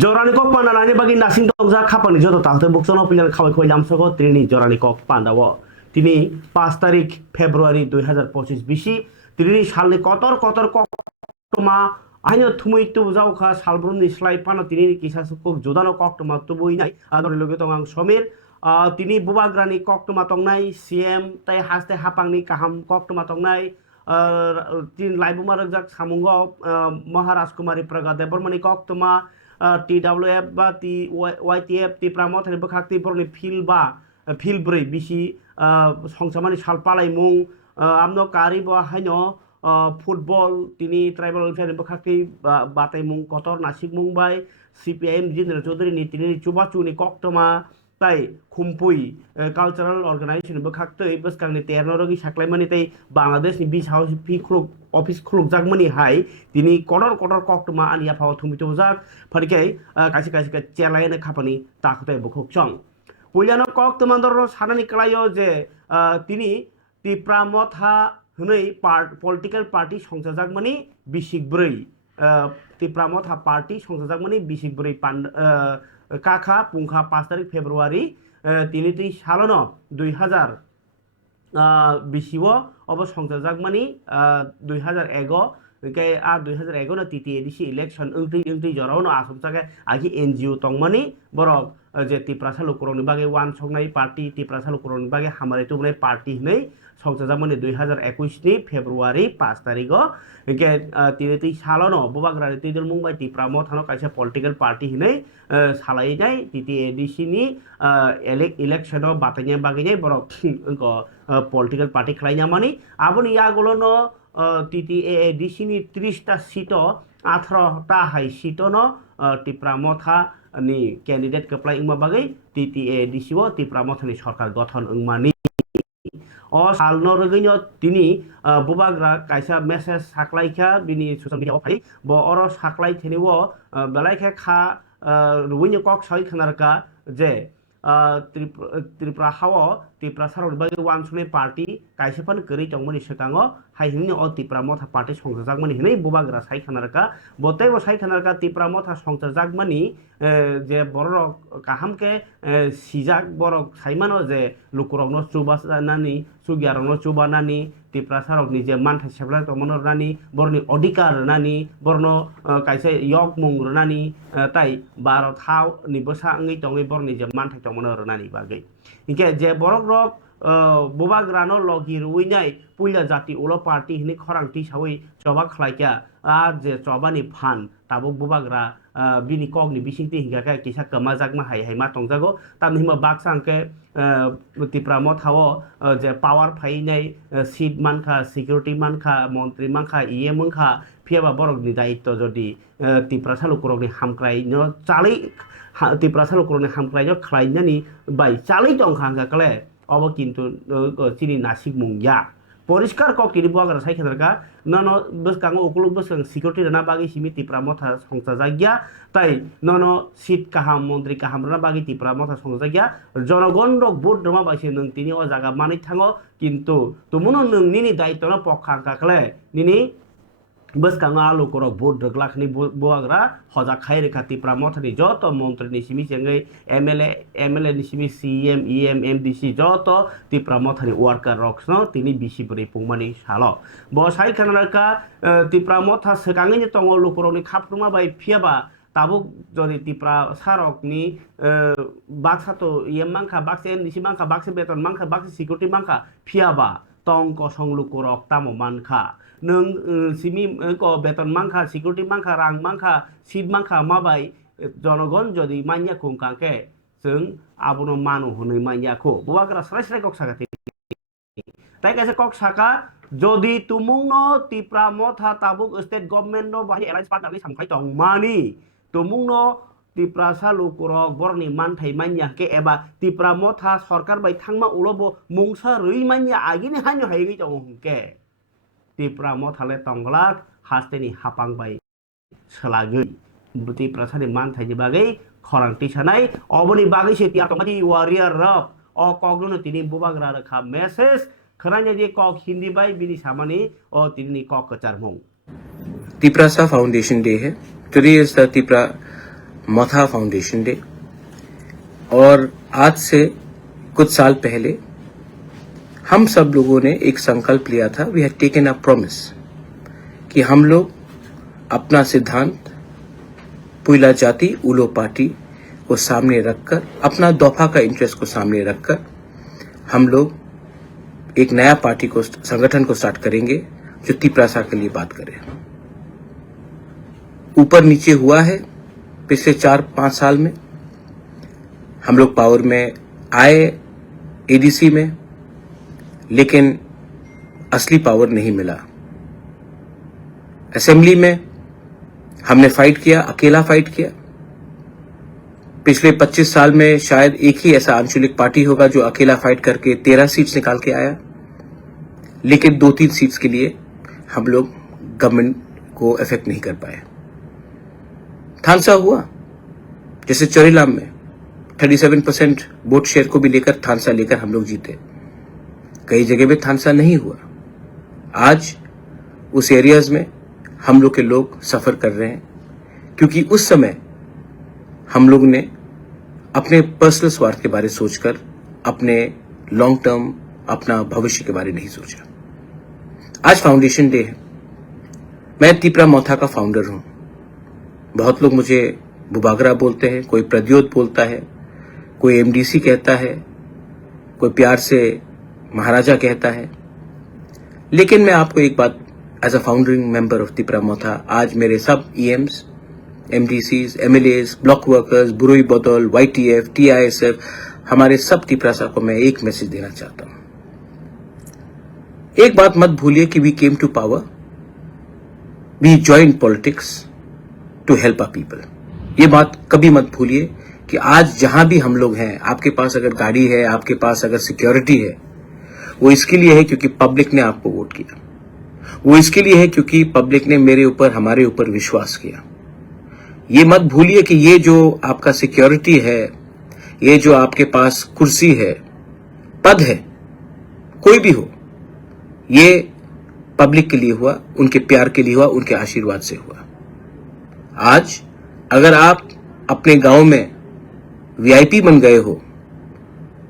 Jorani kok panda nani bagi nasing dongza kapan ni joto tahte buksono pilihan kawai kawai lamsoko trini jorani kok panda wo tini 5 তারিখ ফেব্রুয়ারি 2025 বিশি trini salni kotor kotor kok toma aino thumui tu jauka salbrunni slai pano tini kisa sukuk jodano kok toma tubui nai ador loge tongang somir tini bubagrani kok toma tongnai CM tai haste hapangni kaham kok toma tongnai tin laibuma rwkha Khumulwngo Maharaj Kumari Praga Debormani kok toma TWF বা YTF ti pramothani bkhakti borni fil ba fil brei bisi songsamani salpalaimung amno kari bo haino football tini tribal welfare bkhakti bataimung kotor nasikmung bai CPIM Jinra Chaudhary ni tini chubachu ni koktoma tai Khumpui cultural organization bkhakti bskangni 13 rogi saklaimani tai Bangladesh ni bis house pi khuluk office khuluk jakmani hai tini kotor kotor koktoma ania phaw thumito jak pharikai kaisi kaisi chelaine khapani takhtai bukhuk chong puliano koktoma dor sanani klayo je tini tipramotha hnei political party songsajakmani bisik brei tipramotha party songsajakmani bisik brei কাখা পুংখা 5 তারিখ ফেব্রুয়ারি তিনি সালনো 2020 of সংসদ জাগমানি 2011 কে 2011 না তিতি ADC election ওংটি জরাওনো Assam জায়গায় আগে NGO তংমানি বরক যে তিপ্রাসালু করনি বাগে ওয়ান সংনাই পার্টি তিপ্রাসালু করনি বাগে হামারে তুমনাই পার্টি হই সংসদ জাগমানি 2021 ni ফেব্রুয়ারি 5 তারিখ কে তিনি সালনো বুবাগ্রানি তিদল মুম্বাই তিপ্রামথানো কাইসা পলিটিক্যাল পার্টি হই সালাইনাই তিতি এডিসি ni ইলেকশন বাতাইনাই বাগিনাই বরক পলিটিক্যাল পার্টি খাইনা মানি আবনি ইয়াগুলোনো তিতি ADC ni 30টা seat 18টা high সিটনো Tipra Motha ni candidate keplai ingma bagai TTA disiwo tipramothani sarkar gothon ingmani o salno rogino tini bubagra kaisa message saklaikha bini social media phai bo oro saklai theniwo belaikha kha ruwini kok sai khanarka je Tripura hawo Tripura sarok bagi wansuni party kaisaphan keri tongmani sekango haihini o Tripura motha party songsajakmani hinai bubagra sai khanarka botai bo sai khanarka Tripura motha songsajakmani je borok kahamke sijak borok saimano je lukurokno chubanani sugyarokno chubanani Tripura sarok ni je manthai sebla tongmano rani borni odhikar rani borno kaisa yok mung rani tai baro thau ni bosa ngi tongi borni je manthai tongmano rani bagai inke je borok rok bubagrano logi ruinai puila jati ulo party hini khorangti sawi choba khlaikya je chobani phan tabuk bubagra bini kogni bisingti hingaka kisa kamajak ma hai ma tongjago tamni hima baksangke Tripura mothawo je power phainai seat mankha security mankha montri mankha iye mankha phiaba borok ni daitto jodi Tripura salukurokni hamkrai no chalai Tripura salukurokni hamkrai jo khlainani bai chalai tongkhangka kale of কিন্তু চিনি নাসিক মুংয়া পরিষ্কার cock তিনি বুবাগ্রা সাই খেদারকা ননো বসকাং ওকুলু বসকাং security Rana বাগি Simi Tripura মথা সংস্থা জাগিয়া তাই ননো seat কাহাম মন্ত্রী কাহাম রানা বাগি Tripura মথা সংস্থা জাগিয়া জনগণ রক ভোট রমা বাইছে নং তিনি ও জায়গা মানি থাঙ্গো কিন্তু তুমুনো নং নিনি দায়িত্বনো পক্ষাঙ্কা কলে নিনি বসকাং আলু করক ভোট রগলাখনি বুবাগ্রা হজা খাই রেখা Tripura মথানি যত মন্ত্রী নি সিমি চেঙ্গৈ এমএলএ নি সিমি সিএম ইএম এমডিসি যত Tripura মথানি ওয়ার্কার রক্সনো তিনি বিসি বরি পুংমানি সালো ব সাই খানারকা Tripura মথা সেকাঙ্গনি তঙ্গ লুকুরনি খাপরুমা বাই ফিয়াবা tabuk jodi Tripura sarokni baksa to yem mangkha baksa NDC mangkha baksa beton mangkha baksa security mangkha phiaba tong kosong lukurok tamo mankha nung simi ko beton mangkha security mangkha rang mangkha seat mangkha mabai jonogon jodi manya kungkangke जों abono manu hunoi manya ko Bubagra Sakha Swrai Kok sakha tai kaisa kok sakha jodi tumungno Tripura motha tabuk state government no bahi alliance partner ni samkhai tongmani tumungno Tripura salukurok borni manthai manya ke eba Tripura motha sarkar bai thangma ulobo mungsa rui manya agini hanyo haigi tongke Tripura motha le tonglak hasteni Haphang bai selagui Tripura sani manthai ni bagai khorangti sanai oboni bagai se tiar tongmati warrior rok o kogno tini bubagra rakha message kharanya je kok hindi bai bini samani o tini kok kacharmung Tripura Foundation Day है Today is the Tripura Motha foundation day. और आज से कुछ साल पहले हम सब लोगों ने एक संकल्प लिया था, we had taken a promise, कि हम लोग अपना सिद्धांत पुइला जाति उलो पार्टी को सामने रखकर, अपना दोफा का इंटरेस्ट को सामने रखकर हम लोग एक नया पार्टी को, संगठन को स्टार्ट करेंगे जो तिप्रासा के लिए बात करे। ऊपर नीचे हुआ है पिछले 4-5 साल में। हम लोग पावर में आए एडीसी में, लेकिन असली पावर नहीं मिला। असेंबली में हमने फाइट किया, अकेला फाइट किया। पिछले 25 साल में शायद एक ही ऐसा आंचलिक पार्टी होगा जो अकेला फाइट करके 13 सीट्स निकाल के आया, लेकिन 2-3 सीट्स के लिए हम लोग गवर्नमेंट को इफेक्ट नहीं कर पाए। थानसा हुआ, जैसे चोरीलाम में 37% वोट शेयर को भी लेकर थानसा लेकर हम लोग जीते। कई जगह में थानसा नहीं हुआ। आज उस एरियाज में हम लोग के लोग सफर कर रहे हैं, क्योंकि उस समय हम लोग ने अपने पर्सनल स्वार्थ के बारे सोचकर अपने लॉन्ग टर्म, अपना भविष्य के बारे नहीं सोचा। आज फाउंडेशन डे है। मैं तिप्रा मोथा का फाउंडर हूं। बहुत लोग मुझे बुबागरा बोलते हैं, कोई प्रद्योत बोलता है, कोई एमडीसी कहता है, कोई प्यार से महाराजा कहता है। लेकिन मैं आपको एक बात, as a founding member of Tipra Motha, आज मेरे सब EMs, MDCs, MLAs, block workers, बुरोई बदौल, वाईटीएफ, टीआईएसएफ, हमारे सब तिप्रासा को मैं एक मैसेज देना चाहता हूं। एक बात मत भूलिए कि we came to power, we join politics to help our people. ये बात कभी मत भूलिए कि आज जहां भी हम लोग हैं, आपके पास अगर गाड़ी है, आपके पास अगर सिक्योरिटी है, वो इसके लिए है क्योंकि पब्लिक ने आपको वोट किया। वो इसके लिए है क्योंकि पब्लिक ने मेरे ऊपर, हमारे ऊपर विश्वास किया। ये मत भूलिए कि ये जो आपका सिक्योरिटी है, ये जो आपके पास कुर्सी है, पद है, कोई भी हो, ये पब्लिक के लिए हुआ, उनके प्यार के लिए हुआ, उनके आशीर्वाद से हुआ। आज अगर आप अपने गांव में वीआईपी बन गए हो,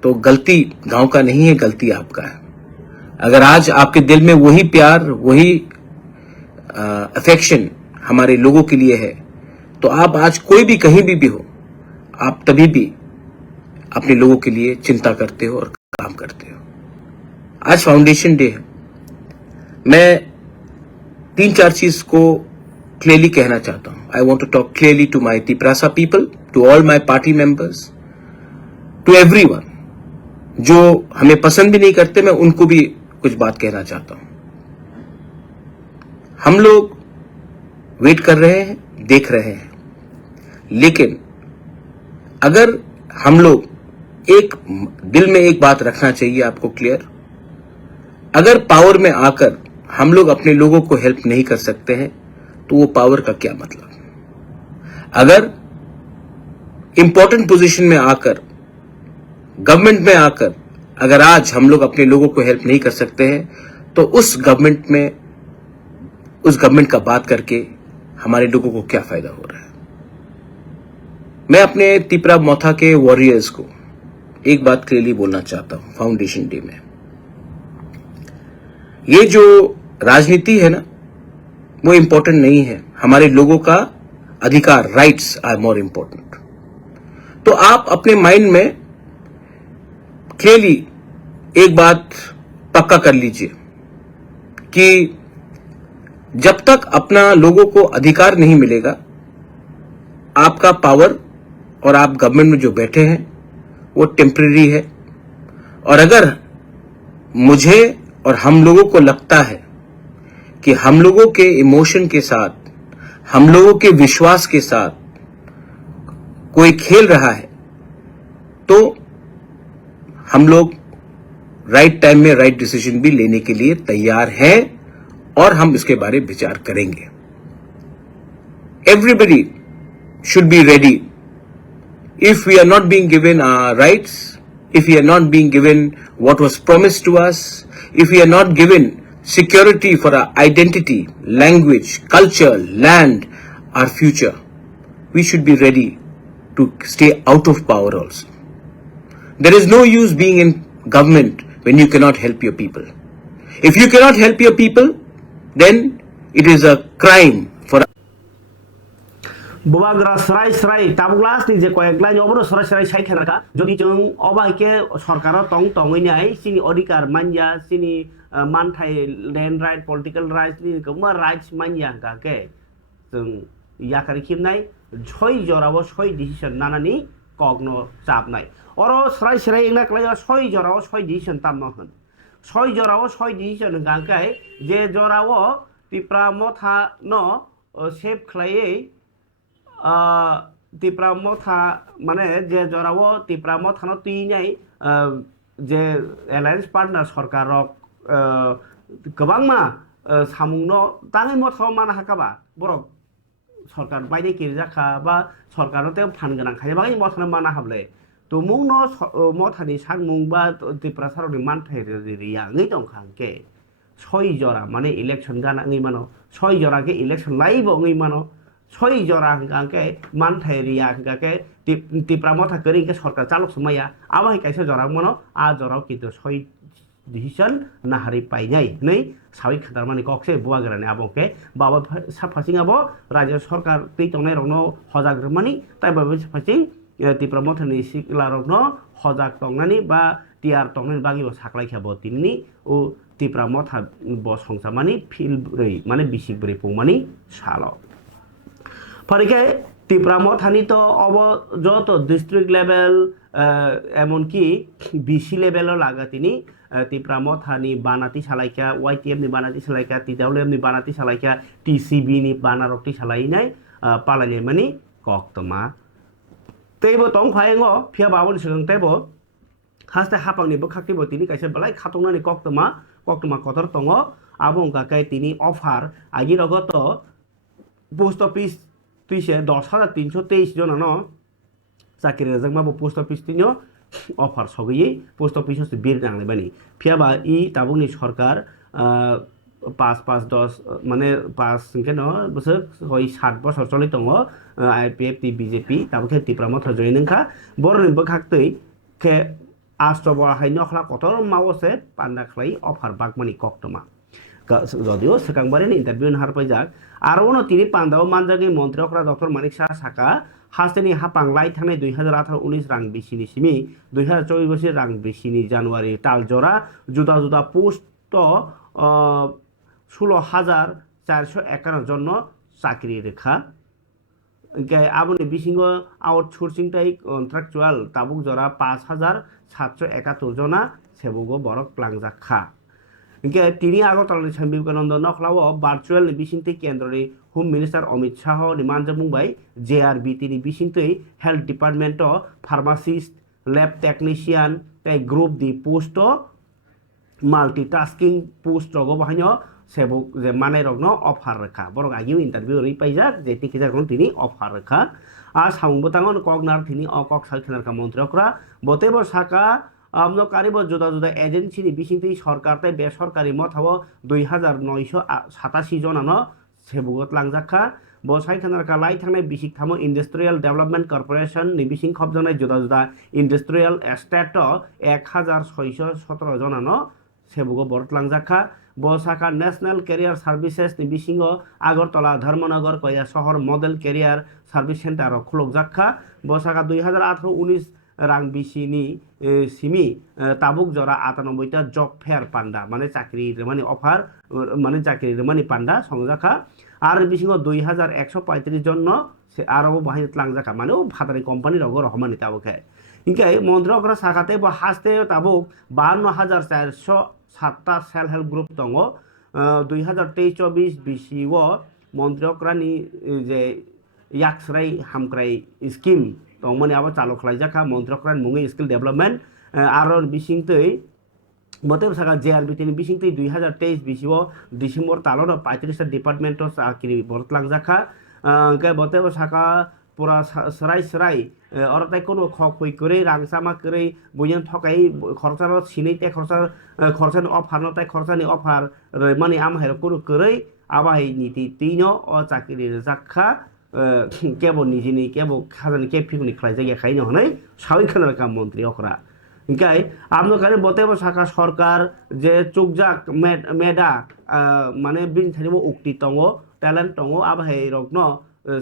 तो गलती गांव का नहीं है, गलती आपका है। अगर आज आपके दिल में वही प्यार, वही अफेक्शन हमारे लोगों के लिए है, तो आप आज कोई भी कहीं भी हो, आप तभी भी अपने लोगों के लिए चिंता करते हो और काम करते हो। आज फाउंडेशन डे है। मैं 3-4 चीज को क्लियरली कहना चाहता हूं। I want to talk clearly to my Tiprasa people, to all my party members, to everyone. जो हमें पसंद भी नहीं करते, मैं उनको भी कुछ बात कहना चाहता हूं। हम लोग वेट कर रहे हैं, देख रहे हैं, लेकिन अगर हम लोग एक दिल में एक बात रखना चाहिए आपको क्लियर, अगर पावर में आकर हम लोग अपने लोगों को हेल्प नहीं कर सकते हैं, तो वो पावर का क्या मतलब। अगर इंपॉर्टेंट पोजीशन में आकर, गवर्नमेंट में आकर, अगर आज हम लोग अपने लोगों को हेल्प नहीं कर सकते हैं, तो उस गवर्नमेंट का बात करके हमारे लोगों को क्या फायदा हो रहा है। मैं अपने तिप्रा मोथा के वॉरियर्स को एक बात क्लियरली बोलना चाहता हूं फाउंडेशन डे में। ये जो राजनीति है ना, वो इंपॉर्टेंट नहीं है। हमारे लोगों का अधिकार, राइट्स आर मोर इंपॉर्टेंट। तो आप अपने माइंड में क्लियरली एक बात पक्का कर लीजिए कि जब तक अपना लोगों को अधिकार नहीं मिलेगा, आपका पावर और आप गवर्नमेंट में जो बैठे हैं वो टेम्परेरी है। और अगर मुझे और हम लोगों को लगता है कि हम लोगों के इमोशन के साथ, हम लोगों के विश्वास के साथ कोई खेल रहा है, तो हम लोग राइट टाइम में राइट डिसीजन भी लेने के लिए तैयार हैं और हम इसके बारे में विचार करेंगे। Everybody should be ready. If we are not being given our rights, if we are not being given what was promised to us, if we are not given security for our identity, language, culture, land, our future, we should be ready to stay out of power also. There is no use being in government when you cannot help your people. If you cannot help your people, then it is a crime for Bubagra Sakha Swrai tabuglas ni je koyek lain obro Swrai Srai Sai khenaka jodi jong obaike sorkaro tongoi nai sini odikar manja sini manthai land right political rights ni kuma rights manja ka ke jong yakari khimnai soi jorabo soi decision nanani kokno chapnai oro Swrai Srai ingna klai soi jorabo soi decision tamno hun soi jorabo soi decision ka ke je jorabo tipra motha no shape khlai tipramo tha mane je jorabo tipramo thano tinai je alliance partner sarkar rok gobangma samungno tangai motho mana hakaba borok sarkar baide kirjaka ba sarkarote phan ganang khai bagai mothano mana hable to mungno mothani sangmung ba tipra saroni manthai riya ngai tong khangke soi jora mane election gana ngai mano soi jora ke election laibo ngai mano soi jora hangke manthai riya hangke tipramo tha kering ke sarkar chalok semaya abai kaisa jora mono a jora kintu soi decision nahari painai nei sawi khatar mani kokse buagra ni abongke baba sapasing abo rajya sarkar tei tongnai rokno hojak mani tai baba sapasing tipramo thani sikla rokno hojak tongnani ba tiar tongnani bagi bo saklai khabo tinni o tipramo tha bo songsamani fil mane bisik bri pungmani salo পরীক্ষায় তিপ্রামো Thani তো of যত district level এমনকি BC লেভেলও লাগা তিনি তিপ্রামো Thani বানাতি সালাইকা YTM নি বানাতি সালাইকা টিডাব্লিউএম নি বানাতি সালাইকা TCB নি বানারকটি সালাইনাই পালাইনাই মানি কক্তমা তেইবো তং খায়ঙ্গ ফিয়া বাবন সিগং তেইবো হাসতে হাপাংনি বখাকটিবো তিনি কাইসে বলাই খাতংনানি কক্তমা কতর তং আবং কাকাই তিনি অফার আগিরগত পোস্ট অফিস তুইসে 10,323 জনানো চাকরি রেজাকমাবো পোস্ট অফিস তিনিও অফার সগিয়ে পোস্ট অফিস হচ্ছে বীর নাংলাইবানি ফিয়াবা ই তাবুকনি সরকার 5-5-10 মানে 5 কেন বছর 7 বছর চলি দङ আইপিএফ টি বিজেপি তাবুকে তিপ্রামো থা জয় নংখा বরनि বখাকতै के आस्टबल हाइनो खला कतर मावसे पान्दा खलाई अफार बागमानि कक्तमा যদিও সেকাংবারের ইন্টারভিউ হার পাইজাক আর উনো তিনি পান্দাও মানজাগি মন্ত্রী অকরা ডক্টর মানিক শাহ সাকা হাস্তেনি হাপাং লাই থানায় 2018-19 রাং বিসিনি সিমি 2024 রাং বিসিনি জানুয়ারি তাল জোড়া জুদা জুদা পোস্ট 16,451 জন্য চাকরি রেখা আবনি বিসিঙ্গ আউটসোর্সিং টাই কন্ট্রাকচুয়াল তাবুক জোড়া 5,771 জনা সেবুগো বরক প্লাংজাখা ইনকে তিনি আগরতলা স্বামী বিবেকানন্দ নখলাও ভার্চুয়াল বিসিংতি কেন্দ্রনি home minister Amit Shah ni manja mungbai JRB তিনি বিসিংতি health department pharmacist lab technician তাই group D post multitasking post রগো বাহাইনো সেবুক যে মানে রগ্ন অফার রেখা বরং আগিও ইন্টারভিউ রি পাইজাক যে টিকিজার তিনি অফার রেখা আর সামুবতাঙ্গন কগনার তিনি অকক সালখেনারকা মন্ত্রকরা বতেব সাকা আমনো কারিব জুদা জুদা এজেন্সিনি বিসিংতি সরকার তাই বেসরকারি মথাও 2,987 জনানো সেবুগত লাংজাখা বসাইখানারকা লাই থাংনাই বিসিক থামো ইন্ডাস্ট্রিয়াল ডেভেলপমেন্ট কর্পোরেশন নি বিসিং খবজানাই জুদা জুদা ইন্ডাস্ট্রিয়াল এস্টেট 1,617 জনানো সেবুগো বরত লাংজাখা বসাকা ন্যাশনাল ক্যারিয়ার সার্ভিসেস নি বিসিংহ আগরতলা ধর্মনগর কয়া শহর মডেল ক্যারিয়ার সার্ভিস সেন্টার খুলকজাখা বসাকা 2018-19 রাং বিসিনি সিমি তাবুক জরা 98টা জব ফেয়ার পান্ডা মানে চাকরি মানে অফার মানে চাকরি মানে পান্ডা সংজাখা আর বিসিঙ্গ 2,135 জন আরো বাহিনী লাংজাখা মানে ভাতারি কোম্পানির অগর রহমানি তাবুকে ইনকে মন্ত্রকরা শাখাতে বা হাসতে তাবুক 52,407টা সেলফ হেল্প গ্রুপ দङ 2023-24 বিসিও মন্ত্রকরানি যে ইয়াকসরাই হামক্রাই স্কিম তংমানি আবার চালু খালাইজাখা মন্ত্রকরান মুঙে স্কিল ডেভেলপমেন্ট আর বিসিংতৈ বতেব সাকা JRB তিনি বিসিংতৈ 2023 বিসিও ডিসেম্বর তালন 35টা ডিপার্টমেন্ট চাকরি বরতলাংজাখা কে বতেব সাকা পুরা সরাই সরাই অরতাই কোনো খই করে রাংসামা করে বইয়ান ঠকাই খরচার সিনেইতে খরচানি অফার নতাই খরচানি অফার মানে আমহাই কোনো করে আবাই নীতি তিন ও চাকরি জাখা কেবল নিজেনি কেবল খাজানি কে ফিগুনি খাই জায়গা খাইনি হনাই সাউই খানার কাম মন্ত্রী অকরা ইনকাই আমনো কারে বতেবো সাকা সরকার যে চুকজাক মেডা মানে বিন থানিবো উক্তি দङ ট্যালেন্ট দङ আবহাই রগ্ন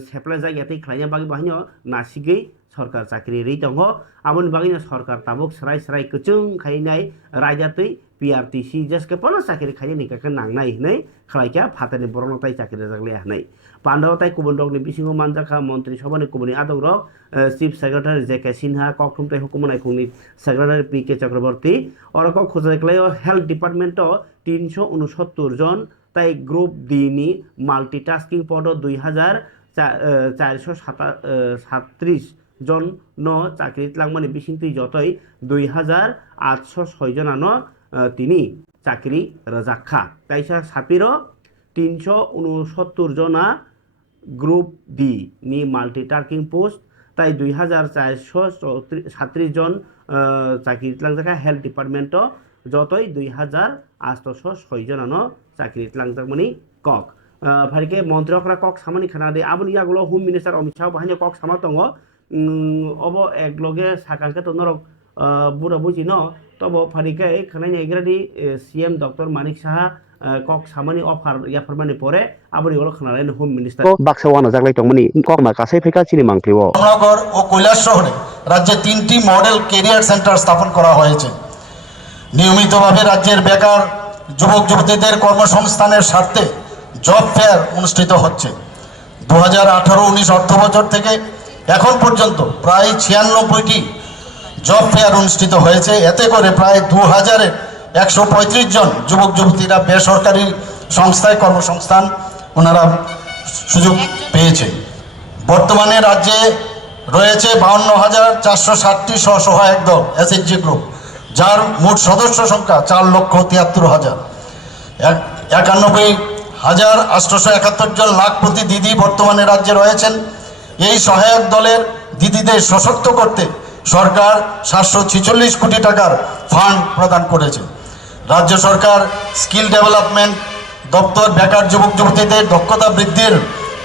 সেপ্লাই জায়গাতে খাইনি বাকি বাহিনী নাসিগै সরকার চাকরি রেই দङ আমনি বাকিনো সরকার তাবুক স্রাই স্রাই কচুং খাইনাই রাইজাতৈ পিআরটিসি জেসকে পনো চাকরি খাইনি নিকাকে নাंनाय হनै খালাইকা ফাতাनि বরংতাই চাকরি জাগলে হাनै পান্ডাवताई कुबुन रकनि बिसिङाव मानजाखा मन्त्रि सभानि कुबुनि आदौ रक चिफ सेक्रेटारि जेके सिन्हा कक्थुमथाय हुकुमनाय खुंनि सेक्रेटारि पि.के. चक्रवर्ती अरक खोजायख्लायाव हेल्थ डिपार्टमेन्टआव 369 जन ताई ग्रुप डि नि माल्टिटास्किं पद 2437 जन न चाकरि लांमानि बिसिंथि जतै 2806 जनानो তিনি চাকরি রাজাখা তাইসা সাপিরো 369 জনা গ্রুপ ডি নি মাল্টিটাস্কিং পোস্ট তাই 2437 জন চাকরি লাংজাখা হেলথ ডিপার্টমেন্ট যতই 2806 জনানো চাকরি লাংজাকমানি কক ফারিকে মন্ত্রকরা কক সামানি খানাদে আবনি ইয়াগুলো হোম মিনিস্টার অমিত শাহ বাহানি কক সামা দङ অব একলগে সাকাঙ্কে তো নরক বুড়া বুঝি ন তব ফারিকে খানাই এগ্রাদি CM doctor Manik Saha cock সামানি offer ইয়াফরমানি পরে আবনি হলো খানালে হোম মিনিস্টার বাক্সা ওয়ানা জাগলাই দংমানি কক না কাছে ফেকা চিনি মাংপ্লিও নগর ও কৈলাস শহরে রাজ্যে 3টি মডেল ক্যারিয়ার সেন্টার স্থাপন করা হয়েছে। নিয়মিতভাবে রাজ্যের বেকার যুবক যুবতীদের কর্মসংস্থানের স্বার্থে জব ফেয়ার অনুষ্ঠিত হচ্ছে। 2018-19 অর্থবছর থেকে এখন পর্যন্ত প্রায় 96টি জব ফেয়ার অনুষ্ঠিত হয়েছে। এতে করে প্রায় 2135 জন যুবক যুবতীরা বেসরকারি সংস্থায় কর্মসংস্থান ওনারা সুযোগ পেয়েছে। বর্তমানে রাজ্যে রয়েছে 52,460টি স্বসহায়ক দল এসএইচজি গ্রুপ, যার মোট সদস্য সংখ্যা 4,73,000। 91,871 জন লাখপতি দিদি বর্তমানে রাজ্যে রয়েছেন। এই সহায়ক দলের দিদিদের সশক্ত করতে সরকার 746 কোটি টাকার ফান্ড প্রদান করেছে। রাজ্য সরকার স্কিল ডেভেলপমেন্ট দপ্তর বেকার যুবক যুবতীদের দক্ষতা বৃদ্ধির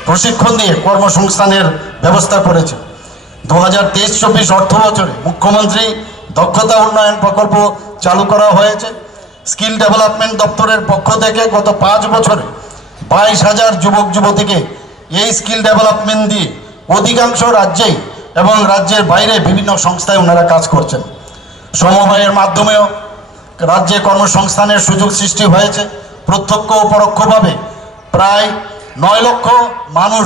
প্রশিক্ষণ দিয়ে কর্মসংস্থানের ব্যবস্থা করেছে। 2023-24 অর্থবছরে মুখ্যমন্ত্রী দক্ষতা উন্নয়ন প্রকল্প চালু করা হয়েছে। স্কিল ডেভেলপমেন্ট দপ্তরের পক্ষ থেকে গত 5 বছরে 22,000 যুবক যুবতীকে এই স্কিল ডেভেলপমেন্ট দিয়ে অধিকাংশ রাজ্যেই এবং রাজ্যের বাইরে বিভিন্ন সংস্থায় ওনারা কাজ করছেন। সমবায়ের মাধ্যমেও রাজ্যে কর্মসংস্থানের সুযোগ সৃষ্টি হয়েছে। প্রত্যক্ষ ও পরোক্ষভাবে প্রায় 9 লক্ষ মানুষ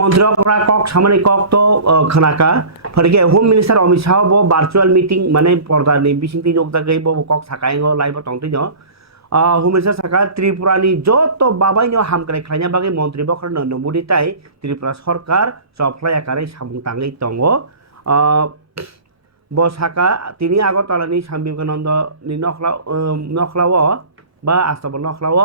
মন্ত্রকরা কক সামানি কক তো খানাকা ফরিকে হোম মিনিস্টার অমিত শাহ বো ভার্চুয়াল মিটিং মানে পর্দানি বিসিংতি যোগদাগै বো কক সাকাইङ লাইভ তংতিন হোম মিনিস্টার সাকা ত্রিপুরানি যত বাবাইनो হামক্রাই খাইনা বাগै মন্ত্রী বখর নমুদি তাই ত্রিপুরা সরকার সফলাই আকারে সামুং তাङै দङ বো সাকা তিনি আগরতলানি স্বামী বিবেকানন্দ नि नखलाव বা আস্তাবল नखलाव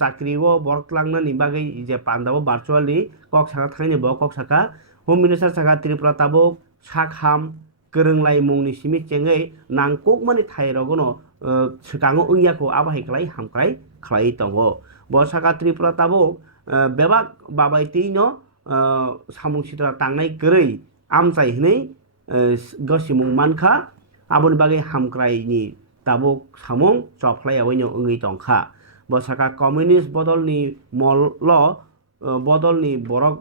চাকরিও বরক লাংনানি বাগै যে পান্দাবো ভার্চুয়ালি কক সাকা थाङैनि बो কক साका হোম मिनिस्टार साका त्रिपुरा ताबुक साखाम गोरोंलाय मुंनि सिमि चेङै नांकुकमानि थाइरगनो सिगाङो उइयाखौ आबाहायख्लाय हामख्लाय ख्लाय दङ बो साका त्रिपुरा ताबुक बेबाक बाबायतिनो सामुं सित्रा तांनाय गोरै आमचायहनै गसिमुं मानखा आबनि बागै हामख्लायनि ताबुक सामुं चफ्लायावैनो ओङै दंखा बो साका कम्युनिस्ट बदलनि मल्ल बदलनि बरक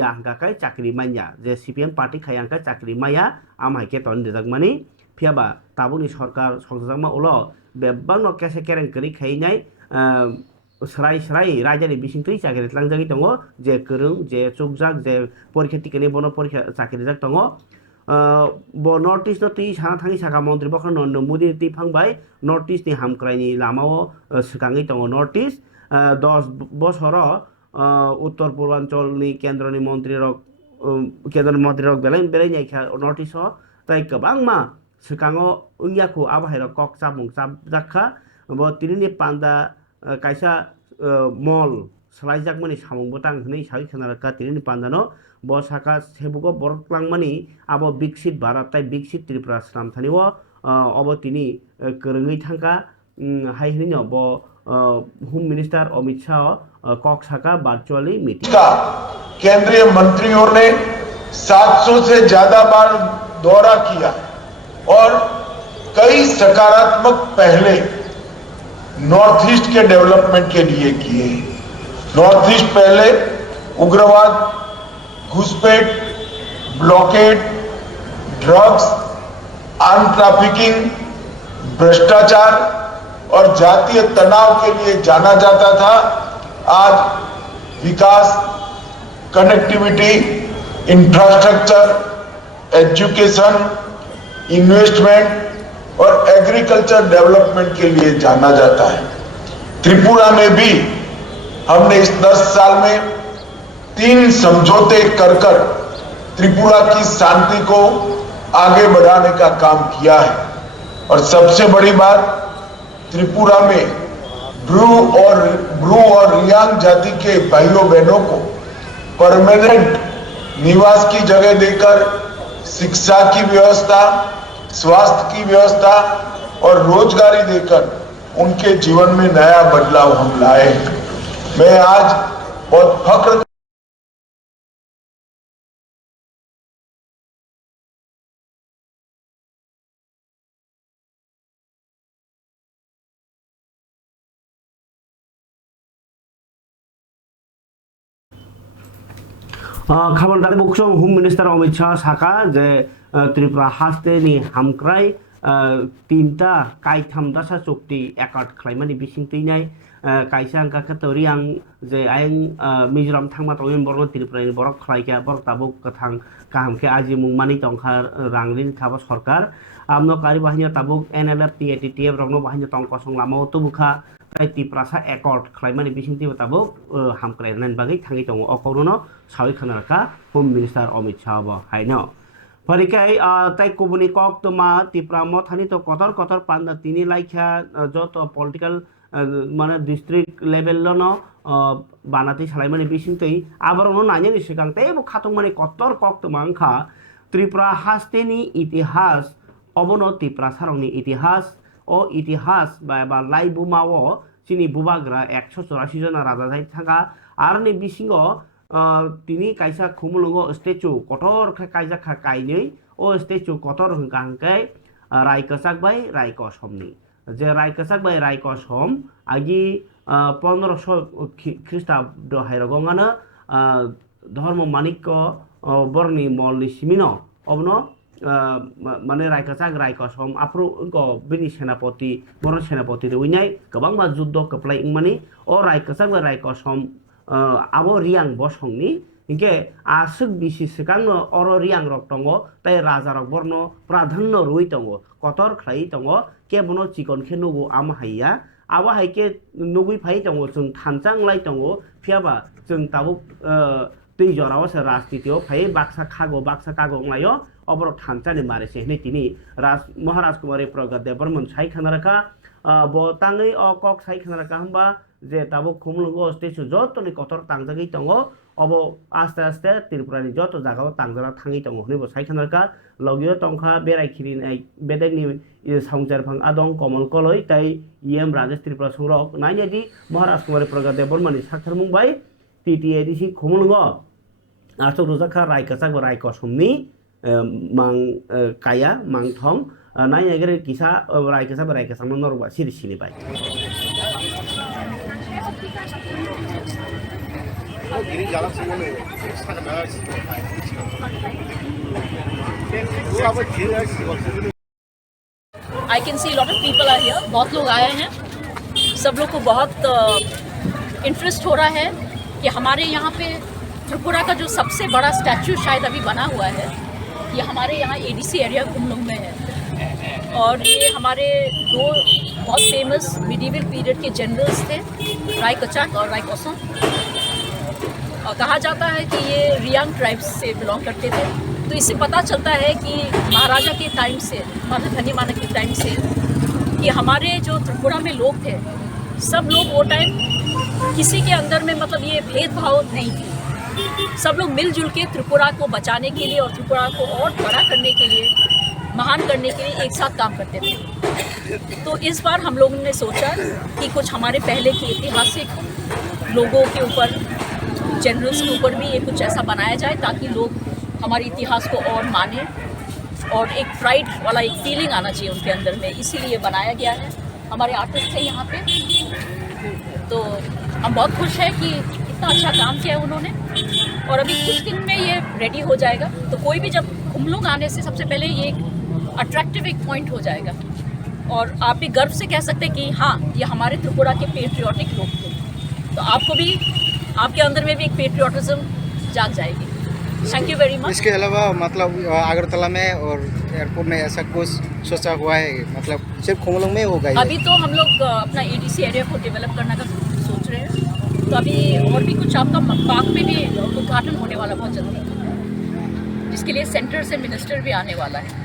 याहगाखाय चाकरि माइया जे सिपिएम पार्टी खायांखा चाकरि माया आमहायके तन दिजाकमानि फियाबा ताबुनि सरकार संजाकमा उलो बेबांनो केसे केरें करि खायनाय स्राय स्राय रायजानि बिसिंथै चाकरि लांजागै दङ जे गोरों जे चुकजाक जे परीक्षा टिकेनि बनो परीक्षा चाकरि जाक दङ बो नर्थ इस्ट ती साना थाङै साका मन्त्रि बखर नरेन्द्र मोदी ती फांबाय नर्थ इस्ट नि हामख्रायनि लामाव सिगाङै दङ नर्थ इस्ट 10 बছर उत्तर पूर्वांचलनि केन्द्रनि मन्त्रि रक बेलायनाय नर्थ इस्ट ताई गोबांमा सिगाङाव उइयाखौ आबाहायरक कक चामुं जाखा बो तिनिनि पान्दा कायसा मल सलायजाकमानि सामुंबो तांहनै सागै खोनारका तिनिनि पान्दानो बो साका सेबुको बरकलांमानि आबो विकसित भारत ताई विकसित त्रिपुरा स्रामथानिव अब तिनि गोरोङै थांखा हायहैनो बो होम मिनिस्टर अमित शाह कॉक साखा वर्चुअली मीटिंग का केंद्रीय मंत्रियों ने 700 से ज्यादा बार दौरा किया और कई सकारात्मक पहले नॉर्थ ईस्ट के डेवलपमेंट के लिए किए। नॉर्थ ईस्ट पहले उग्रवाद, घुसपैठ, ब्लॉकेड, ड्रग्स, आर्म ट्रैफिकिंग, भ्रष्टाचार और जातीय तनाव के लिए जाना जाता था। आज विकास, कनेक्टिविटी, इंफ्रास्ट्रक्चर, एजुकेशन, इन्वेस्टमेंट और एग्रीकल्चर डेवलपमेंट के लिए जाना जाता है। त्रिपुरा में भी हमने इस 10 साल में 3 समझौते कर त्रिपुरा की शांति को आगे बढ़ाने का काम किया है। और सबसे बड़ी बात, त्रिपुरा में ब्रू और रियांग जाति के भाइयों बहनों को परमानेंट निवास की जगह देकर शिक्षा की व्यवस्था, स्वास्थ्य की व्यवस्था और रोजगारी देकर उनके जीवन में नया बदलाव हम लाए। मैं आज बहुत फख्र खबर दारे बुकसम होम मिनिस्टर अमित शाह साखा जे त्रिपुरा हास्ते नि हामक्राय 3टा कायथाम दासा चुक्ति एकर्ड खालामनानै बिसिं तैनाय कायसा अंका खतरी आं जे आयं मिजोराम थांमा तंगेन बरन त्रिपुरानि बरक खालायका बरक ताबुक कथां काहामके आजि मुंमानि तंखा रांलिन खाबा सरकार आमनो कारी बाहिनी ताबुक एनएलएफ टीएटीटीएफ रंगनो बाहिनी तंकसं लामाव तुबुखा त्रिपुरा एकर्ड खालामनानै बिसिं तै ताबुक हामक्रायनानै बागै थाङै दङ अकरनो सावै खानारका होम मिनिस्टर अमित शाह बा हायनो परिकाय ताई कुबुनि कक तमा त्रिपुरा म थानि तो कतर कतर पान्दा तिनि लाइखा जत पॉलिटिकल माने डिस्ट्रिक्ट लेवल नो बानाते सालायमाने बिसिं तै आबारनो नायनि सिगां तै खातुं माने कतर कक तमा अंखा त्रिपुरा हास्तेनि इतिहास अबनो त्रिपुरा सारंनि इतिहास ओ इतिहास बा लाइबुमाओ चिनि बुबाग्रा 184 जना राजा जाय थांगा आरनि बिसिङो तिनि कायसा खुमुलुंगो स्टेचु कटर कायजा कायनै ओ स्टेचु कटर हंकांकै रायकसाक बाय रायकसमनि जे रायकसाक बाय रायकसम आगि 1500 ख्रीष्टाब्द हायरगंगानो धर्म मानिक्य बरनि मलनि सिमिनो अबनो माने रायकसाक रायकसम आफ्रो बिनि सेनापति बर सेनापति उइनाय गोबां मा जुद्ध कप्लाय इंमानि ओ रायकसाक बाय रायकसम आबो रियांग बसंनि इनके आसुक बिसि सिगांनो अर रियांग रक दङ ताय राजा रक बरनो प्राधान्य रुइ दङ कतर खलाई दङ केबनो चिकन खे नुगो आम हाइया आबो हाइके नुगुइ फाइ दङ जों थानचां लाइ दङ फियाबा जों ताबो दै जराव से राजनीतियाव फाइ बाक्सा कागो लायो अबर थानचानि मारे सेहने तिनि महाराज कुमारी प्रगट देबरमन साइ खानारका बो ताङै अ कक साइ खानारका हम्बा जे ताबो खुमुलुंगो स्टेचु जतनि कतर तांजागै दङ अब आस्ते आस्ते त्रिपुरानि जत जागाव तांजाना थाङै दङ हनेबो साइ खानारका लगियो तंखा बेरायखिरिनाय बेदेगनि साउंजारफां आदं कमल कलय ताई इएम राजेश त्रिपुरा संरक नायनायदि महाराज कुमारी प्रगट देबरमनि साक्षर मुंबाय टीटीएडीसी खुमुलुंगो आसो रुजाखा रायकसाक रायकसमनि mang kaya mang thong nai agre kisa raikasa नरबा सिरिसिनि बाय I can see a lot of people are here. बहुत लोग आए हैं। सब लोग को बहुत इंटरेस्ट हो रहा है कि हमारे यहाँ पे त्रिपुरा का जो सबसे बड़ा स्टैचू शायद अभी बना हुआ है, ये हमारे यहाँ एडीसी एरिया खुमलुंग में है। और ये हमारे 2 बहुत फेमस मिडीवल पीरियड के जनरल्स थे, रायकचाक और रायकोसम। और कहा जाता है कि ये रियांग ट्राइब्स से बिलोंग करते थे। तो इससे पता चलता है कि महाराजा के टाइम से, धनी मानक के टाइम से, कि हमारे जो त्रिपुरा में लोग थे, सब लोग वो टाइम किसी के अंदर में मतलब ये भेदभाव नहीं थी। सब लोग मिलजुल के त्रिपुरा को बचाने के लिए और त्रिपुरा को और बड़ा करने के लिए महान करने के लिए एक साथ काम करते थे। तो इस बार हम लोगों ने सोचा कि कुछ हमारे पहले के ऐतिहासिक लोगों के ऊपर, जनरल्स के ऊपर भी ये कुछ ऐसा बनाया जाए ताकि लोग हमारे इतिहास को और माने और एक प्राइड वाला एक फीलिंग आना चाहिए उनके अंदर में, इसीलिए बनाया गया है। हमारे आर्टिस्ट हैं यहाँ पे, तो हम बहुत खुश हैं कि इतना अच्छा काम किया है उन्होंने और अभी कुछ दिन में ये रेडी हो जाएगा। तो कोई भी जब खुमलुंग आने से सबसे पहले ये एक अट्रैक्टिव एक पॉइंट हो जाएगा और आप भी गर्व से कह सकते हैं कि हाँ, ये हमारे त्रिपुरा के पेट्रियाटिक लोग थे। तो आपको भी, आपके अंदर में भी एक पेट्रियाटिज्म जाग जाएगी। Thank you very much. इसके अलावा मतलब अगरतला में और एयरपोर्ट में ऐसा कुछ सोचा हुआ है, मतलब सिर्फ खुमलुंग में होगा ये? अभी तो हम लोग अपना एडीसी एरिया को डेवलप करने का सोच रहे हैं, तो अभी और भी कुछ आपका पार्क में भी उद्घाटन होने वाला बहुत जल्दी, जिसके लिए सेंटर से मिनिस्टर भी आने वाला है।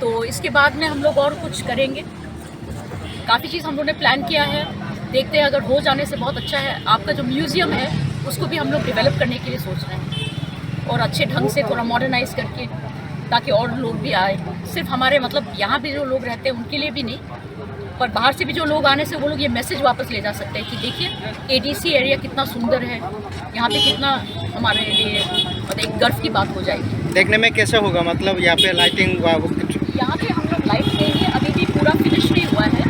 तो इसके बाद में हम लोग और कुछ करेंगे, काफ़ी चीज़ हम लोगों ने प्लान किया है, देखते हैं अगर हो जाने से बहुत अच्छा है। आपका जो म्यूज़ियम है उसको भी हम लोग डेवलप करने के लिए सोच रहे हैं और अच्छे ढंग से थोड़ा मॉडर्नाइज करके, ताकि और लोग भी आए। सिर्फ हमारे मतलब यहाँ पे जो लोग रहते हैं उनके लिए भी नहीं, पर बाहर से भी जो लोग आने से वो लोग ये मैसेज वापस ले जा सकते हैं कि देखिए एडीसी एरिया कितना सुंदर है, यहाँ पे कितना हमारे लिए मतलब एक गर्व की बात हो जाएगी। देखने में कैसा होगा, मतलब यहाँ पे लाइटिंग? यहाँ पे हम लोग लाइट देंगे, अभी भी पूरा फिनिश नहीं हुआ है।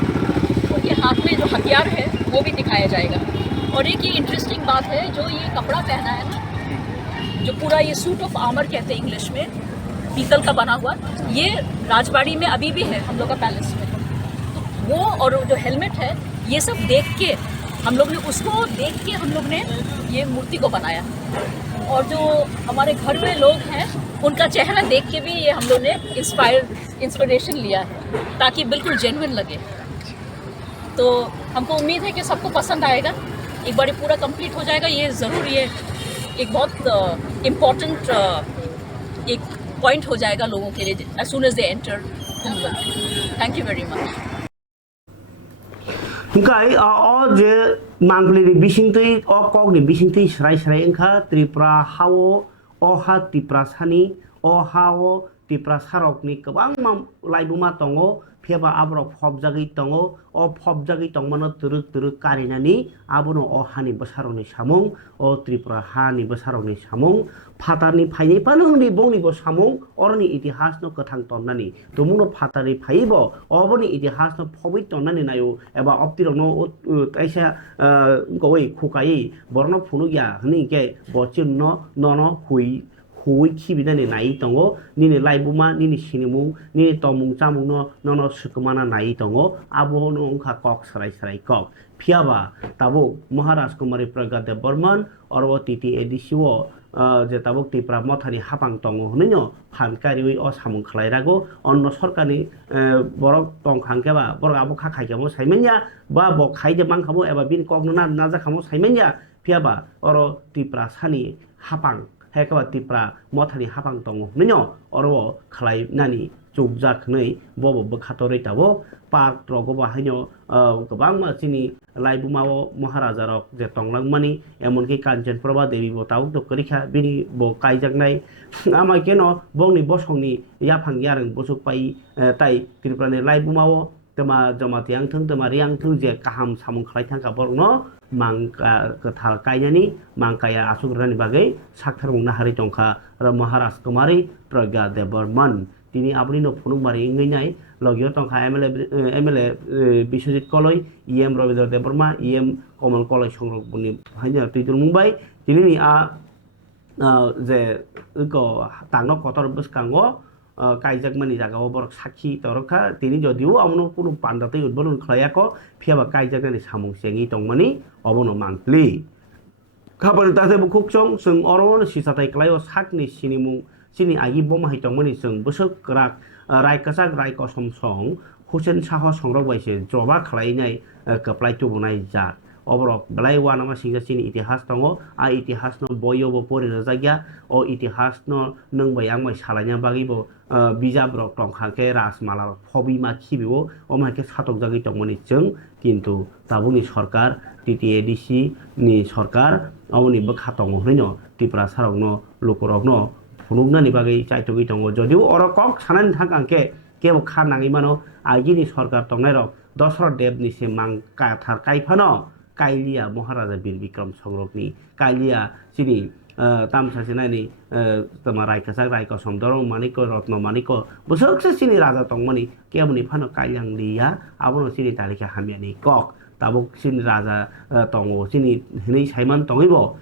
उनके हाथ में जो हथियार है वो भी दिखाया जाएगा। और एक ये इंटरेस्टिंग बात है, जो ये कपड़ा पहना है ना, जो पूरा ये सूट ऑफ आर्मर कहते हैं इंग्लिश में, पीतल का बना हुआ, ये राजबाड़ी में अभी भी है हम लोग का पैलेस में। तो वो और जो हेलमेट है, ये सब देख के हम लोग ने, उसको देख के हम लोग ने ये मूर्ति को बनाया। और जो हमारे घर में लोग हैं उनका चेहरा देख के भी ये हम लोग ने इंस्पिरेशन लिया है, ताकि बिल्कुल जेन्युइन लगे। तो हमको उम्मीद है कि सबको पसंद आएगा। एक बार पूरा कंप्लीट हो जाएगा, ये ज़रूर ये एक बहुत इम्पॉर्टेंट एक पॉइंट हो जाएगा लोगों के लिए as soon as they enter Khumulwng. Thank you very much. Hingkai je mangli ni bisingtui kok ni bisingtui Swrai Srai engka Tripura hao oha Tripura sani ohao Tripura sarok ni kebang laibuma tongo pheba abrok phobjagi tongo o phobjagi tongmano turuk karinani abono ohani basaroni samung o Tripura hani basaroni samung phatarni phaini panungni bongni bo samung orni itihas no kathang tonnani tumuno phatari phaibo oboni itihas no phobi tonnani nayo eba optirokno taisa goi khukai borno phunugya hni ke bochinno nono hui khibidani nai tongo nini laibuma nini sinimung nini tomung chamung no sukumana nai tongo abono ongkha kok Swrai Srai Kok phiaba tabo Maharaj Kumari Pragade Burman orwo titi edisiwo je tabuk Tripura mothani Haphang tongo hnoino phankari o samung khlairago onno sorkani borok tongkhangkeba borok abo khaikamo saimenya ba bo khaije mangkhamo eba bin kokno najakhamo saimenya phiaba oro Tripura sani Haphang hekaba Tripura mothani Haphang tongo hnoino orwo khlainani chukjakhnei bobo bokhatorei tabo park rogo bahaino gobang chini laibumao Maharaja rok je tonglangmani emonki Kanchan Prabha Devi bo tau dokkorikha bini bo kaijaknai amai keno bongni bosongni yaphang yareng bosuk pai tai Tripura ni laibumao tema jamati angthung tema riangthung je kaham samung khlaithangka borno mangka kathal kainani mangkaya asugrani bagai saktharung nahari tongkha Maharaj Kumari Pragade Burman তিনি আপনি no phunung mari ngai logyo tongkha MLA Biswajit Koloi EM Robindra Deborma EM Komal Koloi songrok buni haina tuitul Mumbai তিনি ni je ko tangno kotor buskango kaijak jagao borok sakhi torokha তিনি যদিও আমনো কোনো পান্ডাতে উদ্বোধন khlayako phiaba kaijakani samung sengi tongmani obono mangpli khabari tase bukhukchong sung oron sisatai klayo sakni sinimung sini agi bom haitongmani sung busuk rak raikasak raikosom song Hussein Saho songrok baise joba khlainai kaplai tubunai jat oborok belai wanama singja sini itihas tongo a itihas no boyobo pori rajagya o itihas no nangbai angbai salanya bagi bo bijabrok tongkhake rasmala phobi ma khibibo omake satok jagi tongmani chung kintu tabuni sarkar TTADC ni sarkar amoni bokha tongo hino Tripura sarokno lokorokno phunuknani bagai chaitogui tongo jodiu oro kok sanani thangkangke kebo kha nangi mano agini sarkar tongnai rok dosra dev ni se mang kathar kaifano kailia Maharaja Bir Bikram Songrokni kailia chini tamsa sinani tama raikasa raiko somdorong maniko rotno maniko busokse sini raja tongmani kemuni phano kailang liya abono sini talika hamiani kok tabuk sini raja tongo sini hinai saiman tongibo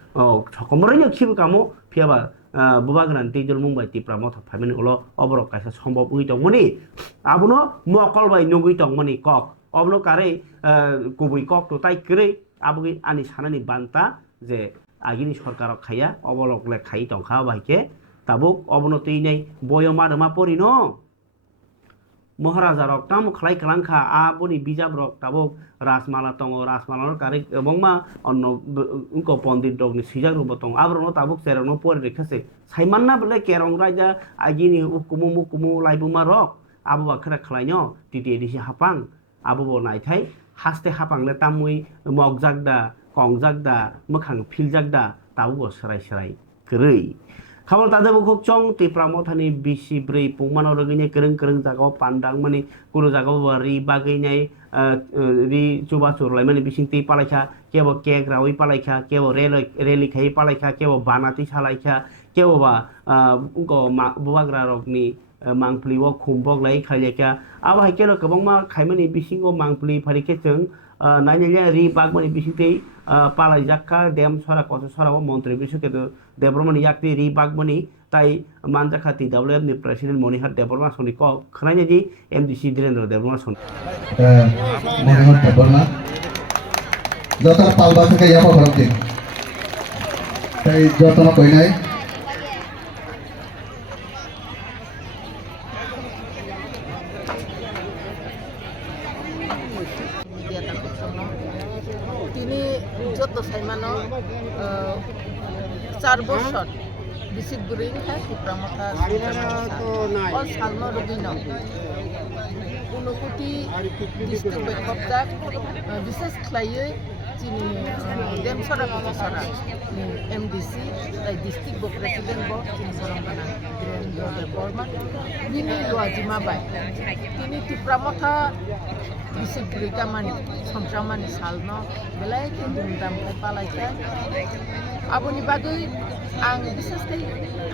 chokomornya khibu kamo phiaba Bubagra tejol Mumbai tipra mothok phaimani ulo oborok kaisa sombop ui tongmani abono mokol bai nugui tongmani kok obno kare kubui kok to tai kre abugi ani sanani banta je agini sarkar khaya obolokle khai tongkha baike tabuk obono teinai boyoma rama porino Maharaja rok tam khlai klangkha aboni bijab rok tabuk rasmala tongo rasmala kare ebongma onno unko pondit rok ni sijak rok tong abrono tabuk serano pore rekhase saimanna bele kerong raja agini ukumu laibuma rok abu bakhra khlaino titi edisi hapang abu bo naithai haste hapangle tamui mokjakda kongjagda mokhang philjagda tabu Swrai Srai Krai khabor tade bukuk chong tipra mothani bisi brei pungmano rogine kereng jagao pandang mani kuno jagao ri bagai nai ri chuba churlai mani bisingti palaikha kebo kek rawi palaikha kebo reli khai palaikha kebo banati salaikha kebo ba unko Bubagra rokni mangpli wo khumbok lai khaileka aba haikelo kobongma khaimani bisingo mangpli pharike chung nainanya ri bagmani bisingti palai jakka dem sora kosa sora wo mantri bisuke development yakti ri bagmani tai manjakha TWF ni president Monihar development soni ko khnanya ji MDC Direndra development soni Monihar development jota palba থেকে ইয়াপা ভরতে তাই যতনা কই নাই তিনি যত সাইমানো 4 বছর BSCIC burying হ্যাঁ টিপ্রামথা all Salma Robin উনকুটি district বেকপজাক বিশেষ খাইয়ে চিনি দেমসরা কতসরা MDC তাই ডিস্ট্রিক্ট বো প্রেসিডেন্ট বো চিনি সরমকানা বীরেন্দ্র বর্মা বিনি লুয়াজিমা বাই তিনি টিপ্রামথা বিসিক বুরিকা মানি সংসামানি সালনো বেলায় দুমদাম খাই পালাইছে aboni bagai ang bises kai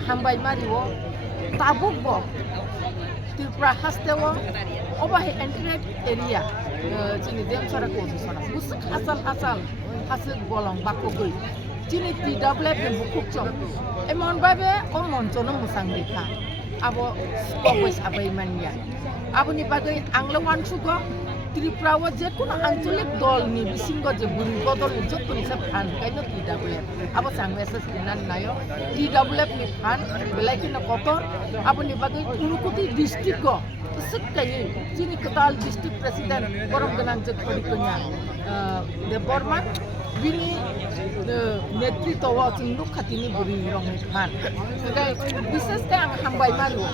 hambai mariwo tabuk bo Tripura hastewo obahe entret area chini dem sara ko sara busuk asal hasik bolong bakogoi chini TWF ni bukuk chong emon babe o monchono musang dikha abo skopoi sabai mania aboni bagai anglo wansugo Tripura wa je kono ancholik dol ni bisingo je buri bodol jotto ni sab phan kaino TWF abo sang message dinan nayo TWF ni phan belai kina kotor abo ni bagai unukuti district go sekai chini ketal district president borom ganang je khori punya de borman bini netritwa wa chinguk khatini buri rong ni phan sekai bises ka ang hambai malu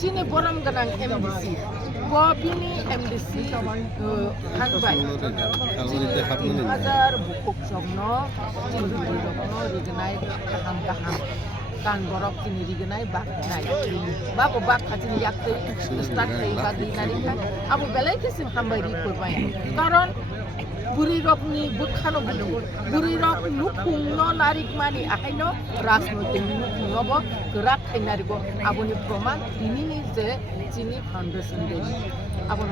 chini borom ganang MDC bini MDC hangbai hazar bukuk somno chinguri rokno rignai kaham kan borok kini rignai bak nai babo bak khatini yakte start kai bagi nari kan abu belai kisim hambai ri korbai karon buri rokni bukhano buri rok lukungno narik mani ahaino rasnoting lukungno bo gerak nari go abuni proman ini ni je chini foundation deni abon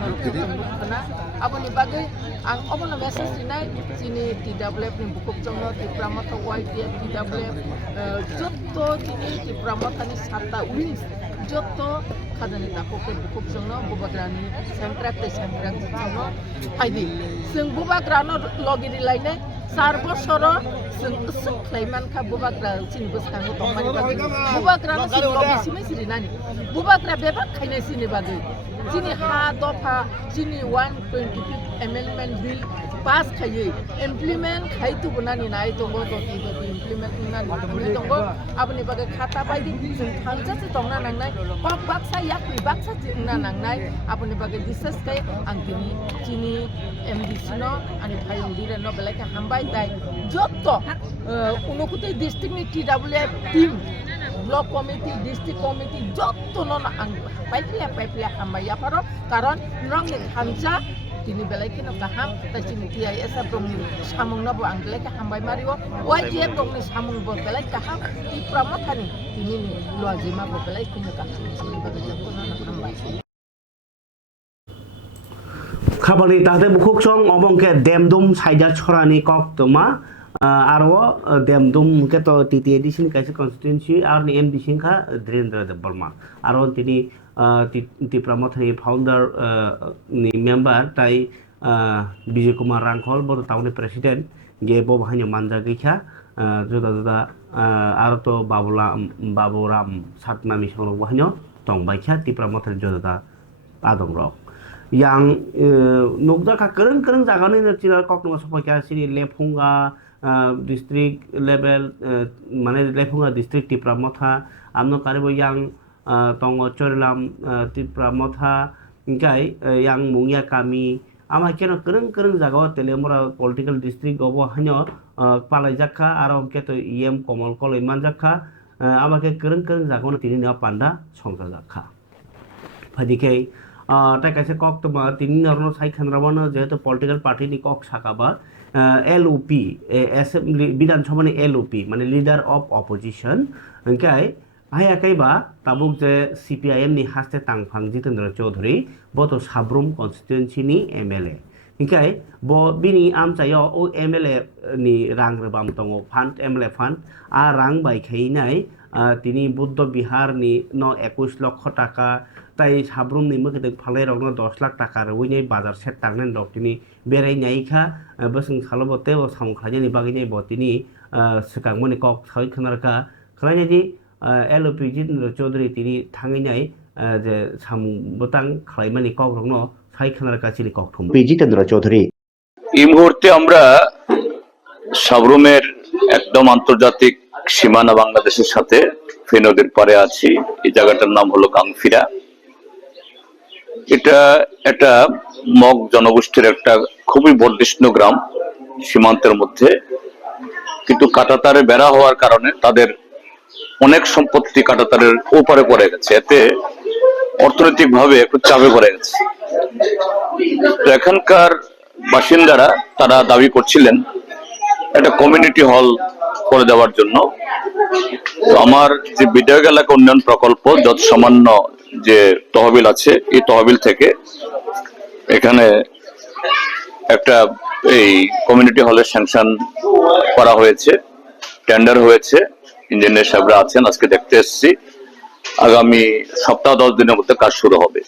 kana aboni bagai ang obono message dinai chini TWF ni bukuk jongno Tripura white TWF jotto chini Tripura ni sata wings jotto khadani tapoke bukuk jongno Bubagra ni sentrak jongno haidi sing Bubagra no logiri laine 4 বছর जों उसुक ख्लाइमान खा Bubagra chini buskango tongmani bagai Bubagra no chini logi simi sirinani Bubagra bebak khainai sini bagai chini ha dofa chini 125 amendment bill pass khaye implement khai tu bunani nai tongo to implement nani tongo abni bagai khata baidi जों thangja se tongna nangnai kok baksa yakri baksa jingna nangnai abni bagai discuss kai angkini chini MDC no ani phayong dire no belai ka hambai dai jotto unokuti district ni TWF team block committee district committee যতন আং পাইপ্লে হামবাইয়া পারো কারণ রংনি থামসা তিনি বেলাইকিনো গাহাম তাই চিনি TIS দংনি সামংনাবো आं बेलाइके हामबाय Mario वाइटिएफ दंनि सामंबो बेलाइ गाहाम ति प्रमथानि तिनि लजिमाबो बेलाइकिनो गाहाम चिनि बागै जतन हामबाय खाबानि ताते बुखुक सं अबंके देमदुम साइजा छरानि कक तमा आरो देमदुम के तो टीटी एडिशन कैसे कॉन्स्टिट्यूएंसी और एमडीसी का धीरेन्द्र देवबर्मा आरो तिनी ति प्रमथनि फाउंडर नि मेंबर ताई विजय कुमार रांखल बर टाउन प्रेसिडेंट गे बहायनो मानजा गैखा जुदा जुदा आरो तो बाबुराम सातनामी सरो बहायनो तंबायखा ति प्रमथनि जुदा आदम रक yang nukda ka kereng jagani nirchina kokno sopakya sini lephunga district level mane lephunga district tipra motha amno karibo yang tongo chorilam tipra motha ingkai yang mungya kami ama keno kereng jagao telemora political district obo hanyo palai jakha aro keto em komol koloi manjakha amake kereng jagao tini na panda songkar jakha phadikai তাই কাছে cock তো তিনি ধরনের সাই খানরাবানো যেহেতু political party নি cock শাখাবা LOP assembly বিধানসভানি LOP মানে leader of opposition ওইখাই ভাই একাইবা তাবুক যে সিপিআইএম নি হাসতে তাংফাং জিতেন্দ্র চৌধুরী বতো সাব্রুম কনস্টিটুয়েন্সি নি এমএলএ ওইখাই ব বিনি আমচাইও ও এমএলএ নি রাং রবাম দङ ফান্ড এমএলএ ফান্ড আর রাং বাইখাইনাই তিনি বুদ্ধ বিহার নি 21 লক্ষ টাকা তাই সাব্রুমনি মখেदों फालाय रंनो 10 लाख टाका रवैनि बाजार सेट टांगनेन दक तिनि बेरायनायखा बसं खालबते व सामखाजनि बागैनि बतिनि सिगांमनि कक साइ खनारका खलायनि एलओपि जितेन्द्र चौधुरी तिनि थाङैनाय जे सामबतां खालायमानि कक रंनो साइ खनारका चिनि कक थुम जितेन्द्र चौधुरी এই মুহূর্তে আমরা সাব্রুমের একদম আন্তর্জাতিক সীমানা বাংলাদেশের সাথে ফেনী নদীর পারে আছি এই জায়গাটার নাম হলো গাংফিরা এটা একটা মগ জনগোষ্ঠীর একটা খুবই বর্ধিষ্ণু গ্রাম সীমান্তের মধ্যে কিন্তু কাঁটাতারে বেড়া হওয়ার কারণে তাদের অনেক সম্পত্তি কাঁটাতারের ওপারে পড়ে গেছে এতে অর্থনৈতিকভাবে একটু চাপে পড়ে গেছে তো এখানকার বাসিন্দারা তারা দাবি করছিলেন একটা কমিউনিটি হল করে দেওয়ার জন্য তো আমার যে বিধায়ক এলাকা উন্নয়ন প্রকল্প যত সামান্য যে তহবিল আছে এই তহবিল থেকে এখানে একটা এই কমিউনিটি হলের স্যাংশন করা হয়েছে টেন্ডার হয়েছে ইঞ্জিনিয়ার সাহেবরা আছেন আজকে দেখতে এসেছি আগামী সপ্তাহ 10 দিনের মধ্যে কাজ শুরু হবে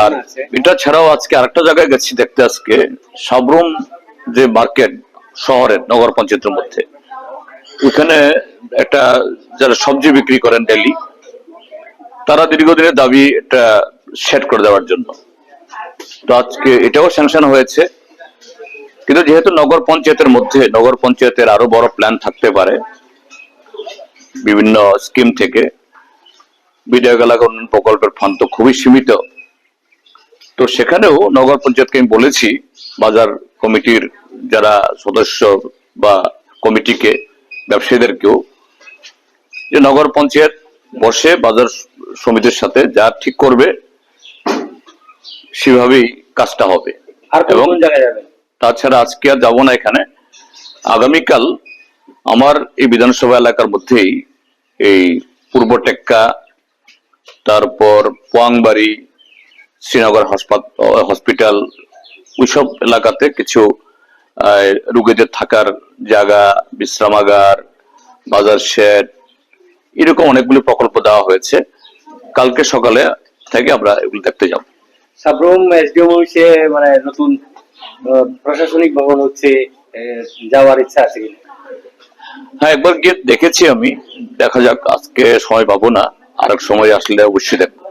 আর এটা ছাড়াও আজকে আরেকটা জায়গায় গেছি দেখতে আজকে সাব্রুম যে মার্কেট শহরের নগর পঞ্চায়েতের মধ্যে ওখানে একটা যারা সবজি বিক্রি করেন ডেলি তারা দীর্ঘদিনের দাবি এটা সেট করে দেওয়ার জন্য তো আজকে এটাও স্যাংশন হয়েছে কিন্তু যেহেতু নগর পঞ্চায়েতের মধ্যে নগর পঞ্চায়েতের আরো বড় প্ল্যান থাকতে পারে বিভিন্ন স্কিম থেকে বিধায়ক এলাকা উন্নয়ন প্রকল্পের ফান্ড তো খুবই সীমিত তো সেখানেও নগর পঞ্চায়েতকে আমি বলেছি বাজার কমিটির যারা সদস্য বা কমিটিকে ব্যবসায়ীদেরকেও যে নগর পঞ্চায়েত বসে বাজার সমিতির সাথে যা ঠিক করবে সেভাবেই কাজটা হবে এবং তাছাড়া আজকে আর যাবো না এখানে আগামীকাল আমার এই বিধানসভা এলাকার মধ্যেই এই পূর্ব টেক্কা তারপর পোয়াংবাড়ি শ্রীনগর হসপিটাল ওইসব এলাকাতে কিছু রোগীদের থাকার জায়গা বিশ্রামাগার বাজার শেড এরকম অনেকগুলো প্রকল্প দেওয়া হয়েছে কালকে সকালে থেকে আমরা এগুলো দেখতে যাব সাব্রুম এসডিএম হচ্ছে মানে নতুন প্রশাসনিক ভবন হচ্ছে যাওয়ার ইচ্ছা আছে কিনা হ্যাঁ একবার গিয়ে দেখেছি আমি দেখা যাক আজকে সময় পাবো না আরেক সময় আসলে অবশ্যই দেখবো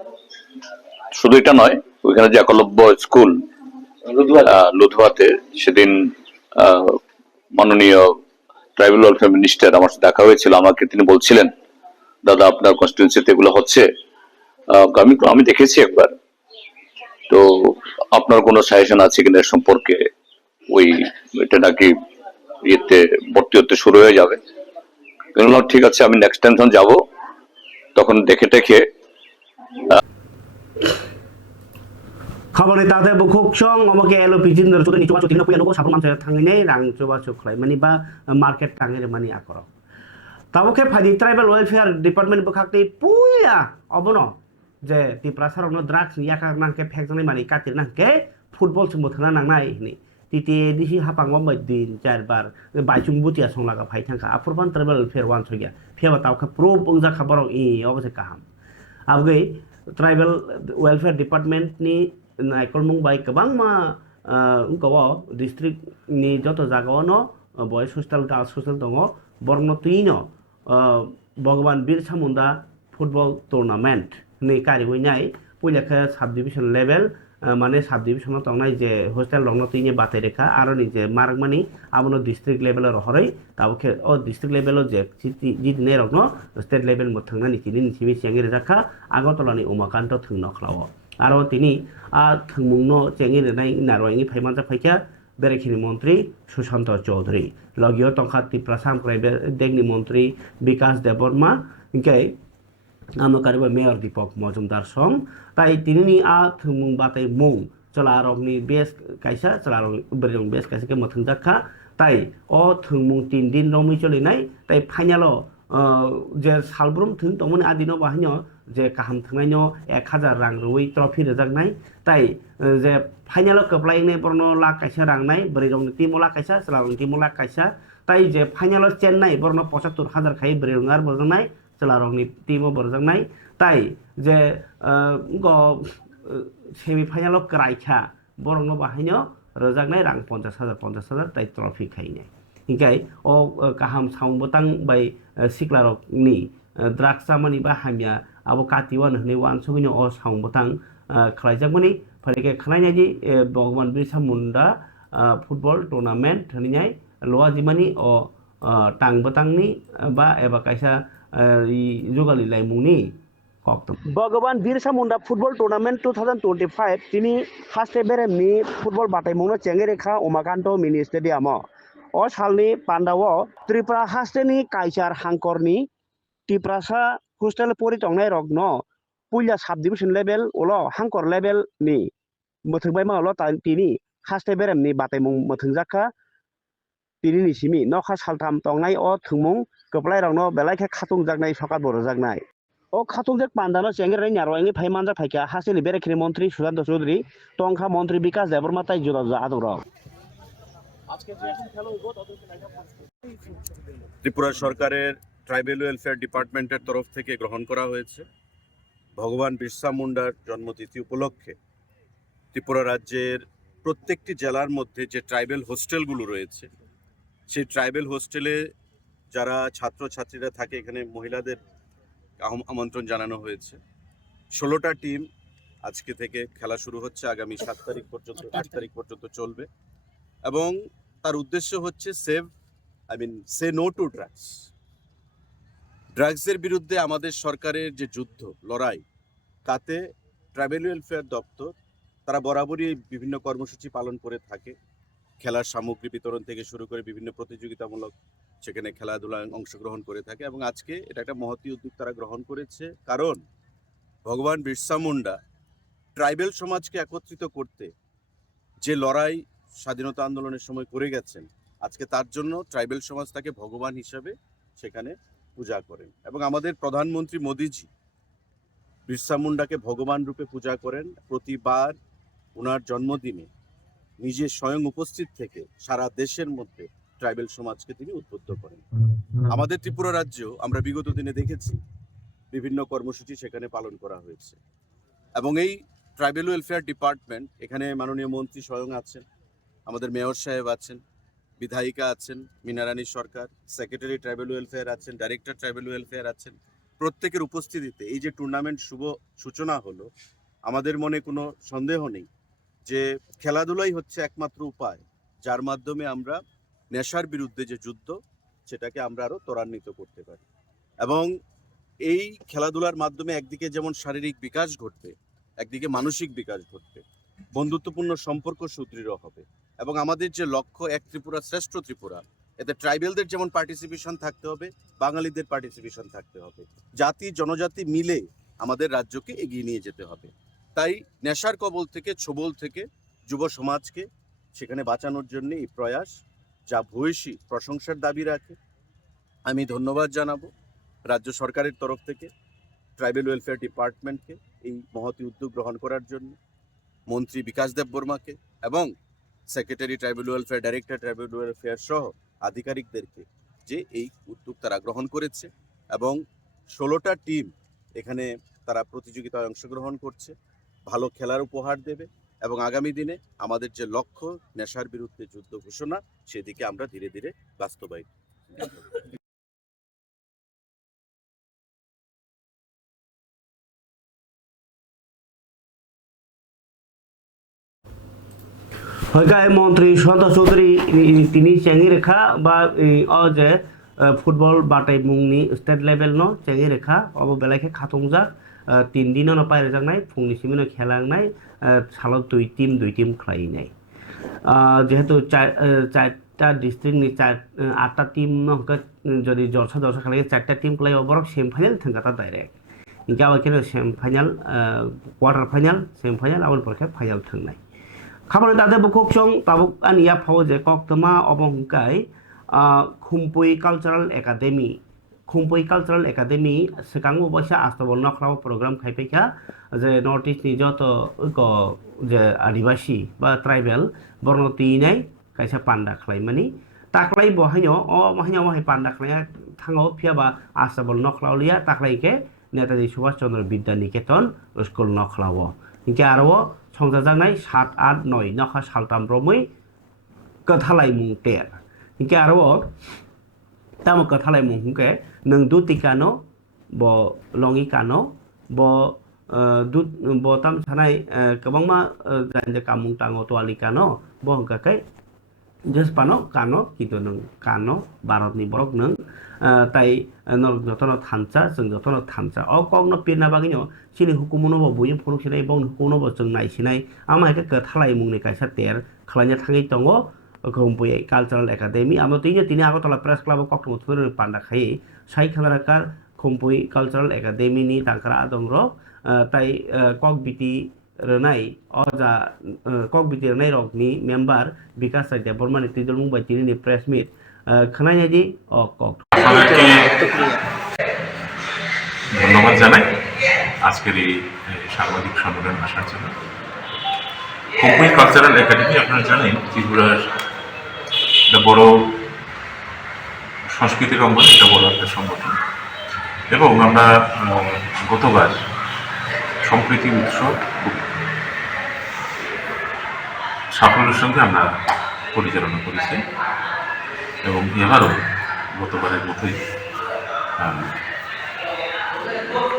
শুধু এটা নয় ওইখানে যে একলব্য স্কুল লুধুয়াতে সেদিন মাননীয় ট্রাইবাল ওয়েলফেয়ার মিনিস্টার আমার সাথে দেখা হয়েছিল আমাকে তিনি বলছিলেন দাদা আপনার কনস্টিটিউয়েন্সিতে এগুলো হচ্ছে আমি দেখেছি একবার তো আপনার কোনো সাজেশন আছে কিনা সম্পর্কে ওই এটা নাকি ইয়েতে ভর্তি হতে শুরু হয়ে যাবে বললাম ঠিক আছে, আমি নেক্সট টাইম যখন যাবো তখন দেখে টেখে খাবারে তাতে বুকুক সং আমাকে এলো পিজিন ধরে চুতে নিচুয়া চুতি নপুয়া নগো সাবর মানতে থাঙ্গিনে রাং চুবা চুখলাই মানি বা মার্কেট টাঙ্গিরে মানি আকর তাবকে ফাইদি ট্রাইবেল ওয়েলফেয়ার ডিপার্টমেন্ট বখাকতে পুয়া অবনো যে টিপ্রাসারनो ड्राग्स याका नांके फेकजनाय मानि कातिर नांके फुटबल से मोथना नांनाय नि तिते दिहि हापांगवा दिन चारबार बाइचुं बुतिया संलागा फाइ थांखा आफुरबान ट्राइबल वेलफेयार वान सगिया फेवा तावखा प्रो बुंजा खबरौ इ अबसे काहाम आबगै ट्राइबल वेलफेयार डिपार्टमेंट नि नायकलमुं बाय गोबां मा गवा डिस्ट्रिक्ट नि जत जागावनो बयस हस्टेल गार्ल्स हस्टेल दङ बरनो तुइनो भगवान बिरसा मुंडा फुटबल टुर्नामेंट नि कारिवैनाय पुइलाखा साब डिविजन लेभेल माने साब डिविजन तंनाय जे हस्टेल दङ तुइनि बाते रेखा आरो नि जे मार्गमानि आबनो डिस्ट्रिक्ट लेभेल रहरै ताबखे ओ डिस्ट्रिक्ट लेभेल जे जितने रखनो स्टेट लेभेल मोथंना निथिनि निथिमि सियांगि रेजाखा आगरतलानि उमाकान्त थुंनो खलाव आरो तिनि आ थुंमुंनो चेंगि रेनाय नारवाइनि फाइमानजा फाइखा बेरेखिनि मन्त्री सुशांत चौधरी लगियो तंखा तिप्रासाम प्राइवेट देगनि मन्त्री विकास देबबर्मा इनके आमकारिबा मेयर दीपक मजुमदार सं ताई तिनि आ थुंमुं बातै मुं चलारंनि बेस काइसा चलारं बरें बेस काइसा के मथंजाखा ताई ओ थुंमुं 3 दिन रमै चलिनाय ताई फाइनालो जे सालब्रम थुं तमनि आदिनो बाहायनो जे काहाम थंनायनो 1000 रां रुइ ट्रफि रजागनाय ताई जे फाइनालो कप्लायने बरनो लाख काइसा रांनाय बरें टीम लाख काइसा चलारं टीम लाख काइसा ताई जे फाइनालो चेन्नाई बरनो 75000 खाइ बरें आर बरनाय चलारंनि टीमो बरजांनाय ताई जे सेमिफाइनाल क्राइखा बरंनो बाहायनो रजागनाय रां 50000 ताई ट्रफि खाइनाय हिंखाय ओ काहाम साउंबतां बाय सिक्लारकनि ड्राग्स सामानि बा हामिया आबो कातिवान हनै वान सगिनो ओ साउंबतां खलाइजागमनि फरिके खनायनायदि भगवान बिरसा मुंडा फुटबल टुर्नामेंट हनैनाय लवाजिमानि ओ टांबतांनि बा एबा काइसा जुगाली लाइमुंनि भगवान बिरसा मुंडा फुटबल टुर्नामेंट 2025 तिनी हास्टे बेरेमनि फुटबल बाटायमुंनो चेंगे रेखा उमाकान्त मिनि स्टेडियाम ओ सालनि पान्डाव त्रिपुरा हास्टेनि काइसार हांकरनि टिप्रासा हस्टेल परि तंनाय रगनो पुइला साब डिविजन लेभेल ओलो हांकर लेभेल नि मोथंबाय मावलो तिनी हास्टे बेरेमनि बाटायमुं मोथंजाखा तिनी निसिमि नखा सालथाम तंनाय ओ थुंमुं गोपलाय रंनो बेलायखे खाथुं जागनाय सका बर जागनाय ओ खाथुं जे पान्डानो चेंगेरनाय नारवाइनि फाइमानजा फाइका हास्टेनि बेरेखिनि मन्त्री सुशांत चौधरी टंखा मन्त्री विकास देबबर्मा ताई जुदा आदर ত্রিপুরা সরকারের ট্রাইবেল ওয়েলফেয়ার ডিপার্টমেন্টের তরফ থেকে গ্রহণ করা হয়েছে ভগবান বিরসা মুন্ডার জন্মতিথি উপলক্ষে ত্রিপুরা রাজ্যের প্রত্যেকটি জেলার মধ্যে যে ট্রাইবেল হোস্টেলগুলো রয়েছে সেই ট্রাইবেল হোস্টেলে যারা ছাত্রছাত্রীরা থাকে এখানে মহিলাদের আমন্ত্রণ জানানো হয়েছে 16টা টিম আজকে থেকে খেলা শুরু হচ্ছে আগামী 7 তারিখ পর্যন্ত 8 তারিখ পর্যন্ত চলবে এবং তার উদ্দেশ্য হচ্ছে সে নো টু ড্রাগসের বিরুদ্ধে আমাদের সরকারের যে যুদ্ধ লড়াই তাতে ট্রাইবেল ওয়েলফেয়ার দপ্তর তারা বরাবরই বিভিন্ন কর্মসূচি পালন করে থাকে খেলার সামগ্রী বিতরণ থেকে শুরু করে বিভিন্ন প্রতিযোগিতামূলক সেখানে খেলাধুলায় অংশগ্রহণ করে থাকে এবং আজকে এটা একটা মহতী উদ্যোগ তারা গ্রহণ করেছে কারণ ভগবান বিরসা মুন্ডা ট্রাইবেল সমাজকে একত্রিত করতে যে লড়াই স্বাধীনতা আন্দোলনের সময় করে গেছেন আজকে তার জন্য ট্রাইবেল সমাজ তাকে ভগবান হিসাবে সেখানে পূজা করেন এবং আমাদের প্রধানমন্ত্রী মোদিজি বিরসা মুন্ডাকে ভগবান রূপে পূজা করেন প্রতিবার ওনার জন্মদিনে নিজে স্বয়ং উপস্থিত থেকে সারা দেশের মধ্যে ট্রাইবেল সমাজকে তিনি উদ্বুদ্ধ করেন আমাদের ত্রিপুরা রাজ্য আমরা বিগত দিনে দেখেছি বিভিন্ন কর্মসূচি সেখানে পালন করা হয়েছে এবং এই ট্রাইবেল ওয়েলফেয়ার ডিপার্টমেন্ট এখানে মাননীয় মন্ত্রী স্বয়ং আছেন আমাদের মেয়র সাহেব আছেন বিধায়িকা আছেন মিনারানী সরকার সেক্রেটারি ট্রাইবেল ওয়েলফেয়ার আছেন ডাইরেক্টর ট্রাইবেল ওয়েলফেয়ার আছেন প্রত্যেকের উপস্থিতিতে এই যে টুর্নামেন্ট শুভ সূচনা হলো আমাদের মনে কোনো সন্দেহ নেই যে খেলাধুলাই হচ্ছে একমাত্র উপায় যার মাধ্যমে আমরা নেশার বিরুদ্ধে যে যুদ্ধ সেটাকে আমরা আরো ত্বরান্বিত করতে পারি এবং এই খেলাধুলার মাধ্যমে একদিকে যেমন শারীরিক বিকাশ ঘটবে একদিকে মানসিক বিকাশ ঘটবে বন্ধুত্বপূর্ণ সম্পর্ক সুদৃঢ় হবে এবং আমাদের যে লক্ষ্য এক ত্রিপুরা শ্রেষ্ঠ ত্রিপুরা এতে ট্রাইবেলদের যেমন পার্টিসিপেশন থাকতে হবে, বাঙালিদের পার্টিসিপেশন থাকতে হবে। জাতি জনজাতি মিলে আমাদের রাজ্যকে এগিয়ে নিয়ে যেতে হবে। তাই নেশার কবল থেকে, ছোবল থেকে যুব সমাজকে সেখানে বাঁচানোর জন্য এই প্রয়াস, যা ভূয়সী প্রশংসার দাবি রাখে। আমি ধন্যবাদ জানাবো রাজ্য সরকারের তরফ থেকে ট্রাইবেল ওয়েলফেয়ার ডিপার্টমেন্টকে এই মহতি উদ্যোগ গ্রহণ করার জন্য, মন্ত্রী বিকাশ দেব বর্মাকে এবং secretary tribal welfare, director tribal welfare সহ আধিকারিকদেরকে যে এই উদ্যোগ তারা গ্রহণ করেছে। এবং 16টা টিম এখানে তারা প্রতিযোগিতায় অংশগ্রহণ করছে, ভালো খেলার উপহার দেবে এবং আগামী দিনে আমাদের যে লক্ষ্য নেশার বিরুদ্ধে যুদ্ধ ঘোষণা, সেদিকে আমরা ধীরে ধীরে বাস্তবায়িত। হয়কায় মন্ত্রী সন্তোষ চৌধুরী তিনি চেঙি রেখা বা যে ফুটবল বাটাই মুংনি স্টেট লেভেল ন চেঙি রেখা अब बेलाखे खाथंजाक 3 दिन न पायरे जांनाय फुंनि सिमिनो खेलांनाय सालो 2 टीम खलायनाय जेहेतु 4टा डिस्ट्रिक्टनि 8टा टीम न যদি জলসা খেলায় 4টা टीम खलाय बरक सेमिफाइनाल थांगाता डाइरेक्ट इनका आबाखेनो सेमिफाइनाल क्वार्टर फाइनाल सेमिफाइनाल आउल परखे फाइनाल थांनाय खामानि दादे बुखोकसं ताबुक आनिया फाव जे कक्तमा अबंकाय खुमपुई कालचाराल एकाडेमी सिगाङाव बयसा आस्ताबल नखलाव प्रग्राम खायफैखा जे नर्थ इस्टनि जत जे आदिबासी बा ट्राइबेल बरनो तीनाय कायसा पान्डा खालायमानि ताख्लाय बहायनो बहायनो पान्डा खालाया थाङाव फियाबा आस्ताबल नखलावलिया ताख्लायके नेताजी सुभाष चन्द्र विद्या निकेतन स्कुल नखलाव इनके आरो संजाजानाय 7, 8, 9 नखा सालताम रमै कथालाय मुंतेर इनके आरो ताम कथालाय मुंके नों दुतिकानो ब लंगिकानो ब दुत ब ताम सानाय गोबांमा जाय कामुं ताङो तवालिकानो ब हंकाकै जसपानो कानो किन्तु नों कानो भारतनि बरक नों ताई जतनो थानसा जों जतनो थानसा कगनो पिरना बागिनो सिनि हुकुमनो बयजों फरुखिनाय बाव हुकुमनो जों नायसिनाय आमायके कथालाय मुंनि कायसा तेर खलायना थाङै दङ खुमपुई कालचाराल एकाडेमी आमो तिनि आगरतला प्रेस क्लाब कक्टमो थुर पान्डा खाय साइ खालाराकार खुमपुई कालचाराल एकाडेमी नि तांकरा दंरो ताई ककबिति रनाय अजा ककबिति रनाय रकनि मेम्बार विकास देब बर्मानि तिदल मुंबाइ तिनि प्रेस मिट खोनायदि कक ধন্যবাদ জানাই আজকের এই সাংবাদিক সম্মেলন আসার জন্য। খুমপুই কালচারাল একাডেমি আপনারা জানেন ত্রিপুরার একটা বড় সংস্কৃতির অঙ্গন, একটা বড় একটা সংগঠন এবং আমরা গতবার সম্প্রীতি উৎসব খুব সাফল্যের সঙ্গে আমরা পরিচালনা করেছি এবং এবারও গতবারের মতোই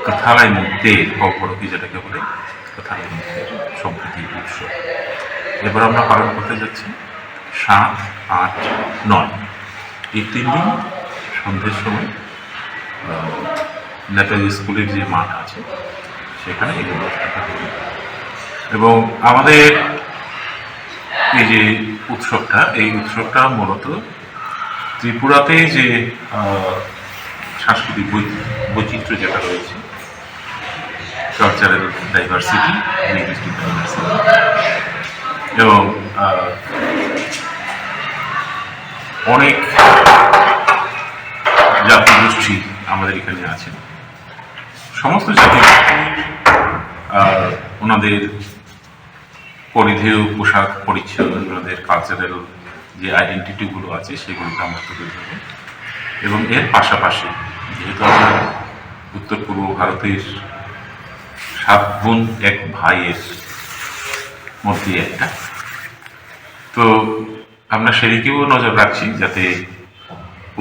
कथालाई मुक्ते बड़की যেটাকে বলে कथालाई मुक्तेर সম্প্রীতি উৎসব এবার আমরা পালন করতে যাচ্ছি 7, 8, 9 এই 3 দিন সন্ধ্যের সময় নেতাজি স্কুলের যে মাঠ আছে সেখানে এই অনুষ্ঠানটা হবে এবং আমাদের এই যে উৎসবটা মূলত ত্রিপুরাতে যে সাংস্কৃতিক বৈচিত্র্য যেটা রয়েছে, কালচারাল ডাইভার্সিটি, লিঙ্গুইস্টিক ডাইভার্সিটি এবং অনেক জাতিগোষ্ঠী আমাদের এখানে আছে। সমস্ত জাতিগোষ্ঠীর ওনাদের পরিধেয় পোশাক পরিচ্ছদ, ওনাদের কালচারাল যে আইডেন্টিটিগুলো আছে সেগুলোকে আমরা তুলে ধরব এবং এর পাশাপাশি যেহেতু আমরা উত্তর পূর্ব ভারতের 7 বোন 1 ভাইয়ের মধ্যে একটা, তো আমরা সেদিকেও নজর রাখছি যাতে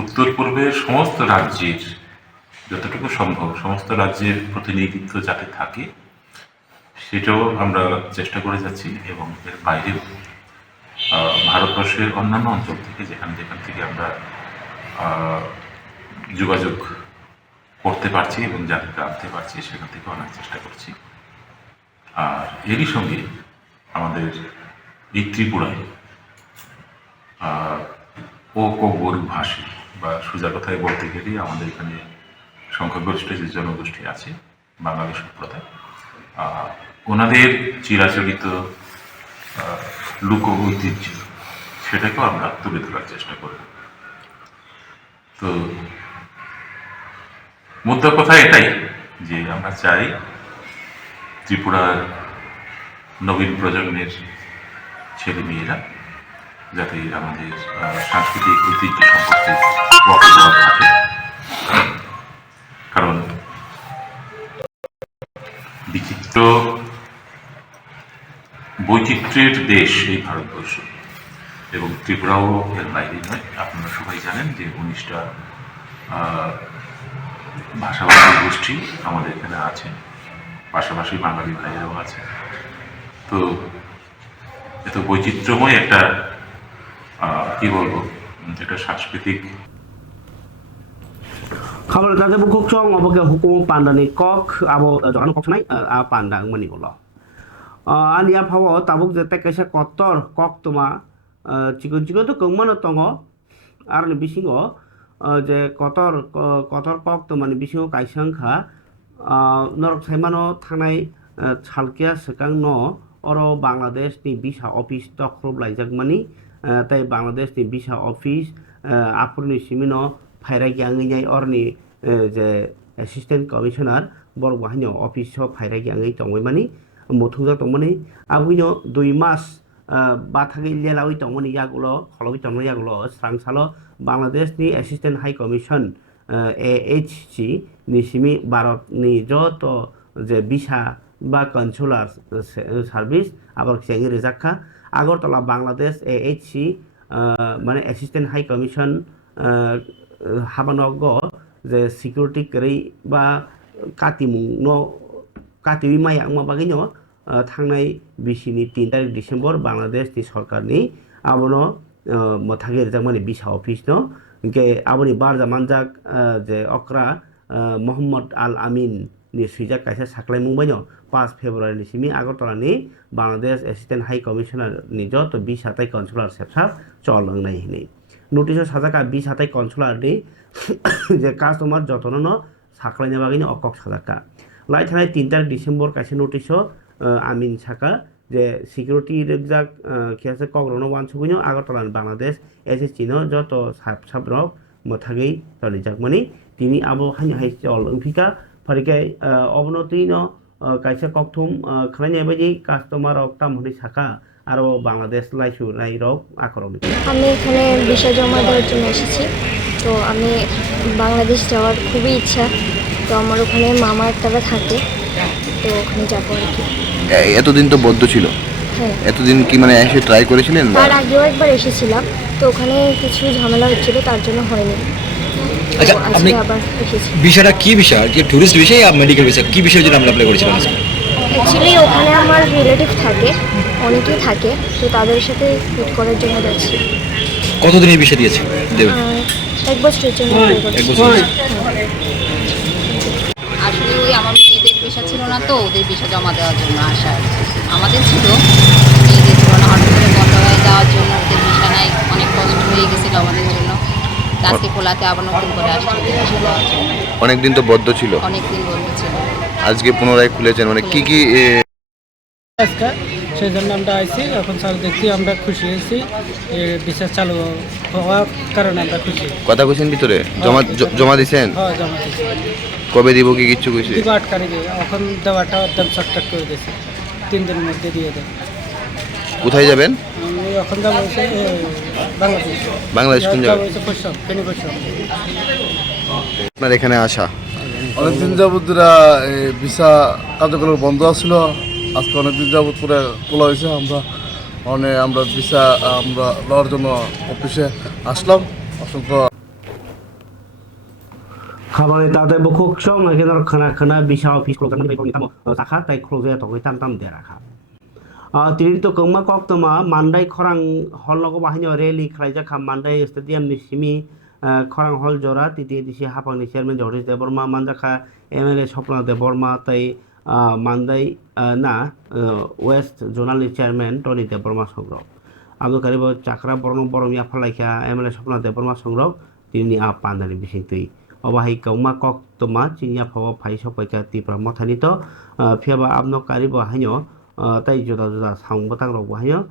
উত্তর পূর্বের সমস্ত রাজ্যের যতটুকু সম্ভব সমস্ত রাজ্যের প্রতিনিধিত্ব যাতে থাকে সেটাও আমরা চেষ্টা করে যাচ্ছি এবং এর বাইরেও ভারতবর্ষের অন্যান্য অঞ্চল থেকে যেখান থেকে আমরা যোগাযোগ করতে পারছি এবং যাদেরকে আনতে পারছি সেখান থেকে অনেক চেষ্টা করছি। আর এরই সঙ্গে আমাদের এই ত্রিপুরায় ও কব্বর ভাষী বা সোজা কথায় বলতে গেলে আমাদের এখানে সংখ্যাগরিষ্ঠ যে জনগোষ্ঠী আছে বাঙালি সম্প্রদায়, ওনাদের চিরাচরিত লোক ঐতিহ্য সেটাকেও আমরা তুলে ধরার চেষ্টা করি। তো মুদ্রা কথা এটাই যে আমরা চাই ত্রিপুরার নবীন প্রজন্মের ছেলে মেয়েরা যাতে আমাদের সাংস্কৃতিক ঐতিহ্য সম্পর্কে ওয়াকিবহাল থাকে, কারণ বৈচিত্র্যের দেশ এই ভারতবর্ষ এবং ত্রিপুরাও এর বাইরে নয়। আপনারা সবাই জানেন যে 19টা ভাষাভাষী গোষ্ঠী আমাদের এখানে আছে, পাশাপাশি বাঙালি ভাইয়েরাও আছে। তো এত বৈচিত্র্যময় একটা কি বলবো, একটা সাংস্কৃতিক খবর তাতে বুকুক চং অবকে হুকুম পান্ডানি কক আবো জানো কক নাই পান্ডা মনি হলো আনিয়া ভাবো তাবুক যেতে কাইসা কত্তর কক তোমা চিকন চিকন তো কমমানো দङ আর বিসিङाव যে কতর কক তোমানি বিসিङाव কাইসা ओंखा नरक साइमानो थानाय सालकिया सेकां न अरो बांग्लादेश नि बिसा अफिस तख्रब लाइजाकमानि ताई बांग्लादेश नि बिसा अफिस आफुरनि सिमिनो फायरा ग्यांगै अरनि जे एसिस्टेंट कमिशनार बर बाहिनो अफिस फायरा ग्यांगै दंगैमानि मथुजा दंमोनि आबुइनो 2 मास बाथागै लेलावै दंमोनि यागुलो खलबि दंमोनि यागुलो स्रांसालो बांग्लादेश नि assistant high commission AHC निसिमी Bharat नि जत जे बिसा बा कन्सुलार सार्भिस आबर खेंगे रेजाखा आगरतला बांग्लादेश AHC माने एसिस्टेंट हाई कमिशन हाबानग जे सिक्योरिटी करै बा कातिमुं न कातिवि माय आंमा बागैनो थांनाय बिसिनि 3 तारिख डिसेम्बर बांग्लादेश नि सरकारनि आबनो मथागे रेजाकमानि बिसा अफिस न के आबनि बारजा मानजाक जे अक्रा मोहम्मद आल आमीन नि सुइजाक काइसा साख्लायमुंबायनो 5 फेब्रुवारि नि सिमी आगरतलानि बांग्लादेश एसिस्टेंट हाई कमिशनार नि जत 20 हाथाय कन्सुलार सेबसाब चलंनाय हिनि नोटिस साजाका 20 हाथाय कन्सुलार नि जे कास्टमार जतन साख्लायना बागैनो अकक साजाका लाई थानाय 3 तारिख डिसेम्बर काइसा नोटिस आमीन साका जे सिक्योरिटी रेजाक खेयासे कग्रनो वानसुगैनो आगरतलानि बांग्लादेश एसएससी नो जत साबरक मथागै तलिजाकमानि तिनि आबो हानि हाइ चल ओंफिका फारिकाय अबनतिनो काइसा ककथुम खनायनाय बायदि कास्टमार अफ तामहनि साका आरो बांग्लादेश लाइसु नाइरक आकरमिक আমি এখানে ভিসা জমা দেওয়ার জন্য এসেছি। তো আমি বাংলাদেশ যাওয়ার খুবই ইচ্ছা। তো আমার ওখানে মামা একটারা থাকে, তো ওখানে যাবো আর কি। এতদিন তো বদ্ধ ছিল, হ্যাঁ এতদিন কি মানে এসে ট্রাই করেছিলেন? তার আগেও একবার এসেছিলাম, তো ওখানে কিছু ঝামেলা হচ্ছিল, তার জন্য হয়নি। আচ্ছা, আপনি আবার এসেছি। ভিসাটা কি ভিসা? কি টুরিস্ট ভিসা না মেডিকেল ভিসা? কি ভিসার জন্য আপনি অ্যাপ্লাই করেছিলেন? অ্যাকচুয়ালি ওখানে আমার রিলেটিভ থাকে, অনেকেই থাকে, তো তাদের সাথে মিট করার জন্য যাচ্ছি। কতদিনের ভিসা দিয়েছে? 1 বছরের জন্য অ্যাপ্লাই করেছি। 1 বছর। আসলে ওই আমার মেয়েদের ভিসা ছিল না, তো ওদের ভিসা জমা দেওয়ার জন্য আসা। আমাদের ছিল, মেয়েদের ছিল না, হঠাৎ করে বন্ধ হয়ে যাওয়ার জন্য ওদের ভিসা নাই, অনেক কষ্ট হয়ে গেছিলো আমাদের জন্য। আজকে খোলাতে আবার নতুন করে আসছে ওদের ভিসা দেওয়ার জন্য। অনেকদিন তো বদ্ধ ছিল, অনেকদিন বন্ধ ছিল, আজকে পুনরায় খুলেছেন। মানে কি কি আজকে সেই জন্য আমরা আইছি। এখন স্যার দেখছি আমরা খুশি হয়েছি, ভিসা চালু হওয়ার কারণে আমরা খুশি। কথা কইছেন ভিতরে জমা দিছেন? হ্যাঁ, জমা দিয়েছি। কবে দিব কি কিছু কইছে? 8 তারিখে। এখন দেওয়াটা একদম শর্টকাট করে দিয়েছে, 3 দিনের মধ্যে দিয়ে দেয়। কোথায় যাবেন? আমি এখন যাবো বাংলাদেশ। বাংলাদেশ কোন জায়গা? আপনার এখানে আসা অনেকদিন যাবত ভিসা কার্যকলাপ বন্ধ আছিল, আজকে অনেকদিন যাবত করে খোলা হয়েছে। আমরা ভিসা আমরা লওয়ার জন্য অফিসে আসলাম। অসংখ্য খাবারে তাতে বুকুক চং এখানে খানা খানা বিশা অফিস ক্লোজ মানে বেকনি তাম সাখা তাই ক্লোজে তগৈ তাম তাম দে রাখা তিনি তো কংমা কক্তমা মান্দাই খরাং হল লগো বাহিনী রেলি খাইজাখা মান্দাই স্টেডিয়াম नि सिमी খরাং হল জরা তিতি দিশি হাফাংনি চেয়ারম্যান জগদীশ দেববর্মা মানজাখা এমএলএ স্বপ্না দেববর্মা তাই মান্দাই না ওয়েস্ট জোনালनि চেয়ারম্যান টনি দেববর্মা সংগ্রহ Abdo karibo chakra borong borong ya phalaikha MLA Sapna Deborma songrok tini a pandani bisingtui obahai kauma kok toma chinya phawa phai sopaika tipra mothani to phiaba abno karibo haino tai juda juda saung batang rok haino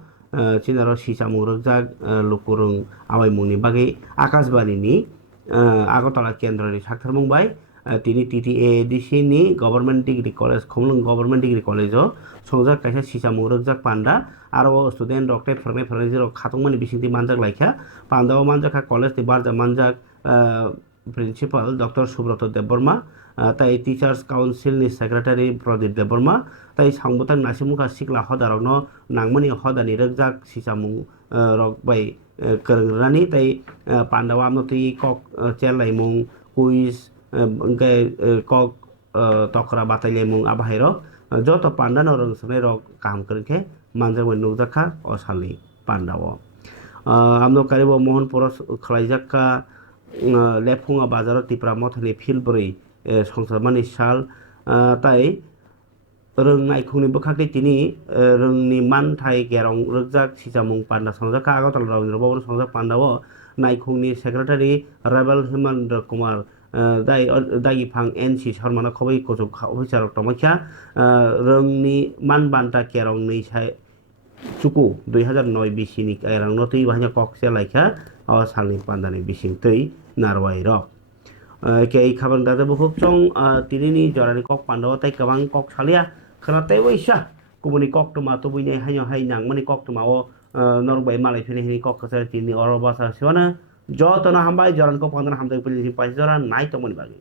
chinaro sisamung rokjak lukurung amai mungni bagi akasbani ni Agotala Kendra ni Saktharmung bai tini TTADC ni Government Degree College Khumulwngo Government Degree College o songjak kaisa sisamung rokjak panda aro student doctorate phranai jero khatungmani bisingti manjak laikha panda o manjak college ti barja manjak principal Dr. Subroto Deborma tai Teachers Council ni Secretary Pradip Deborma tai sangbutang nasimukha sikla hodarokno nangmani hodani rokjak sisamung rok bai kerani tai pandawa amno tui kok chelai quiz engke kok tokra batai mung abahai rok joto panda no rong sene rok kam kerke manjak bai nukjakha o salni pandawo amno karibo mohon poros khlaijakka lephunga bazaro tipra mothani filbri songsamani sal tai röngnai khungni bwkhakni tini röngni manthai gerong rokjak sisamung panda songjak Agotala Rawinদ্র ভবন songjak pandao naikhungni secretary Rebel Hemendra Kumar dai phang NC Sarmana khobai kochuk officer tomakha röngni manbanta kerong ni sai chuku 2009 bisini kairang notui bahanya kokse laikha o salni pandani bising tui narwai rok ke khabang dade bukhuk chong tinini jorani kok pandao tai kabang kok salia khana tai waisa kumuni kok tuma to buine hanyo hai nangmani kok tuma o norbai malai phini hini kok kasar tini oro basa siwana jotona hambai joran ko pandana hamdai pili pai joran nai to mani bagi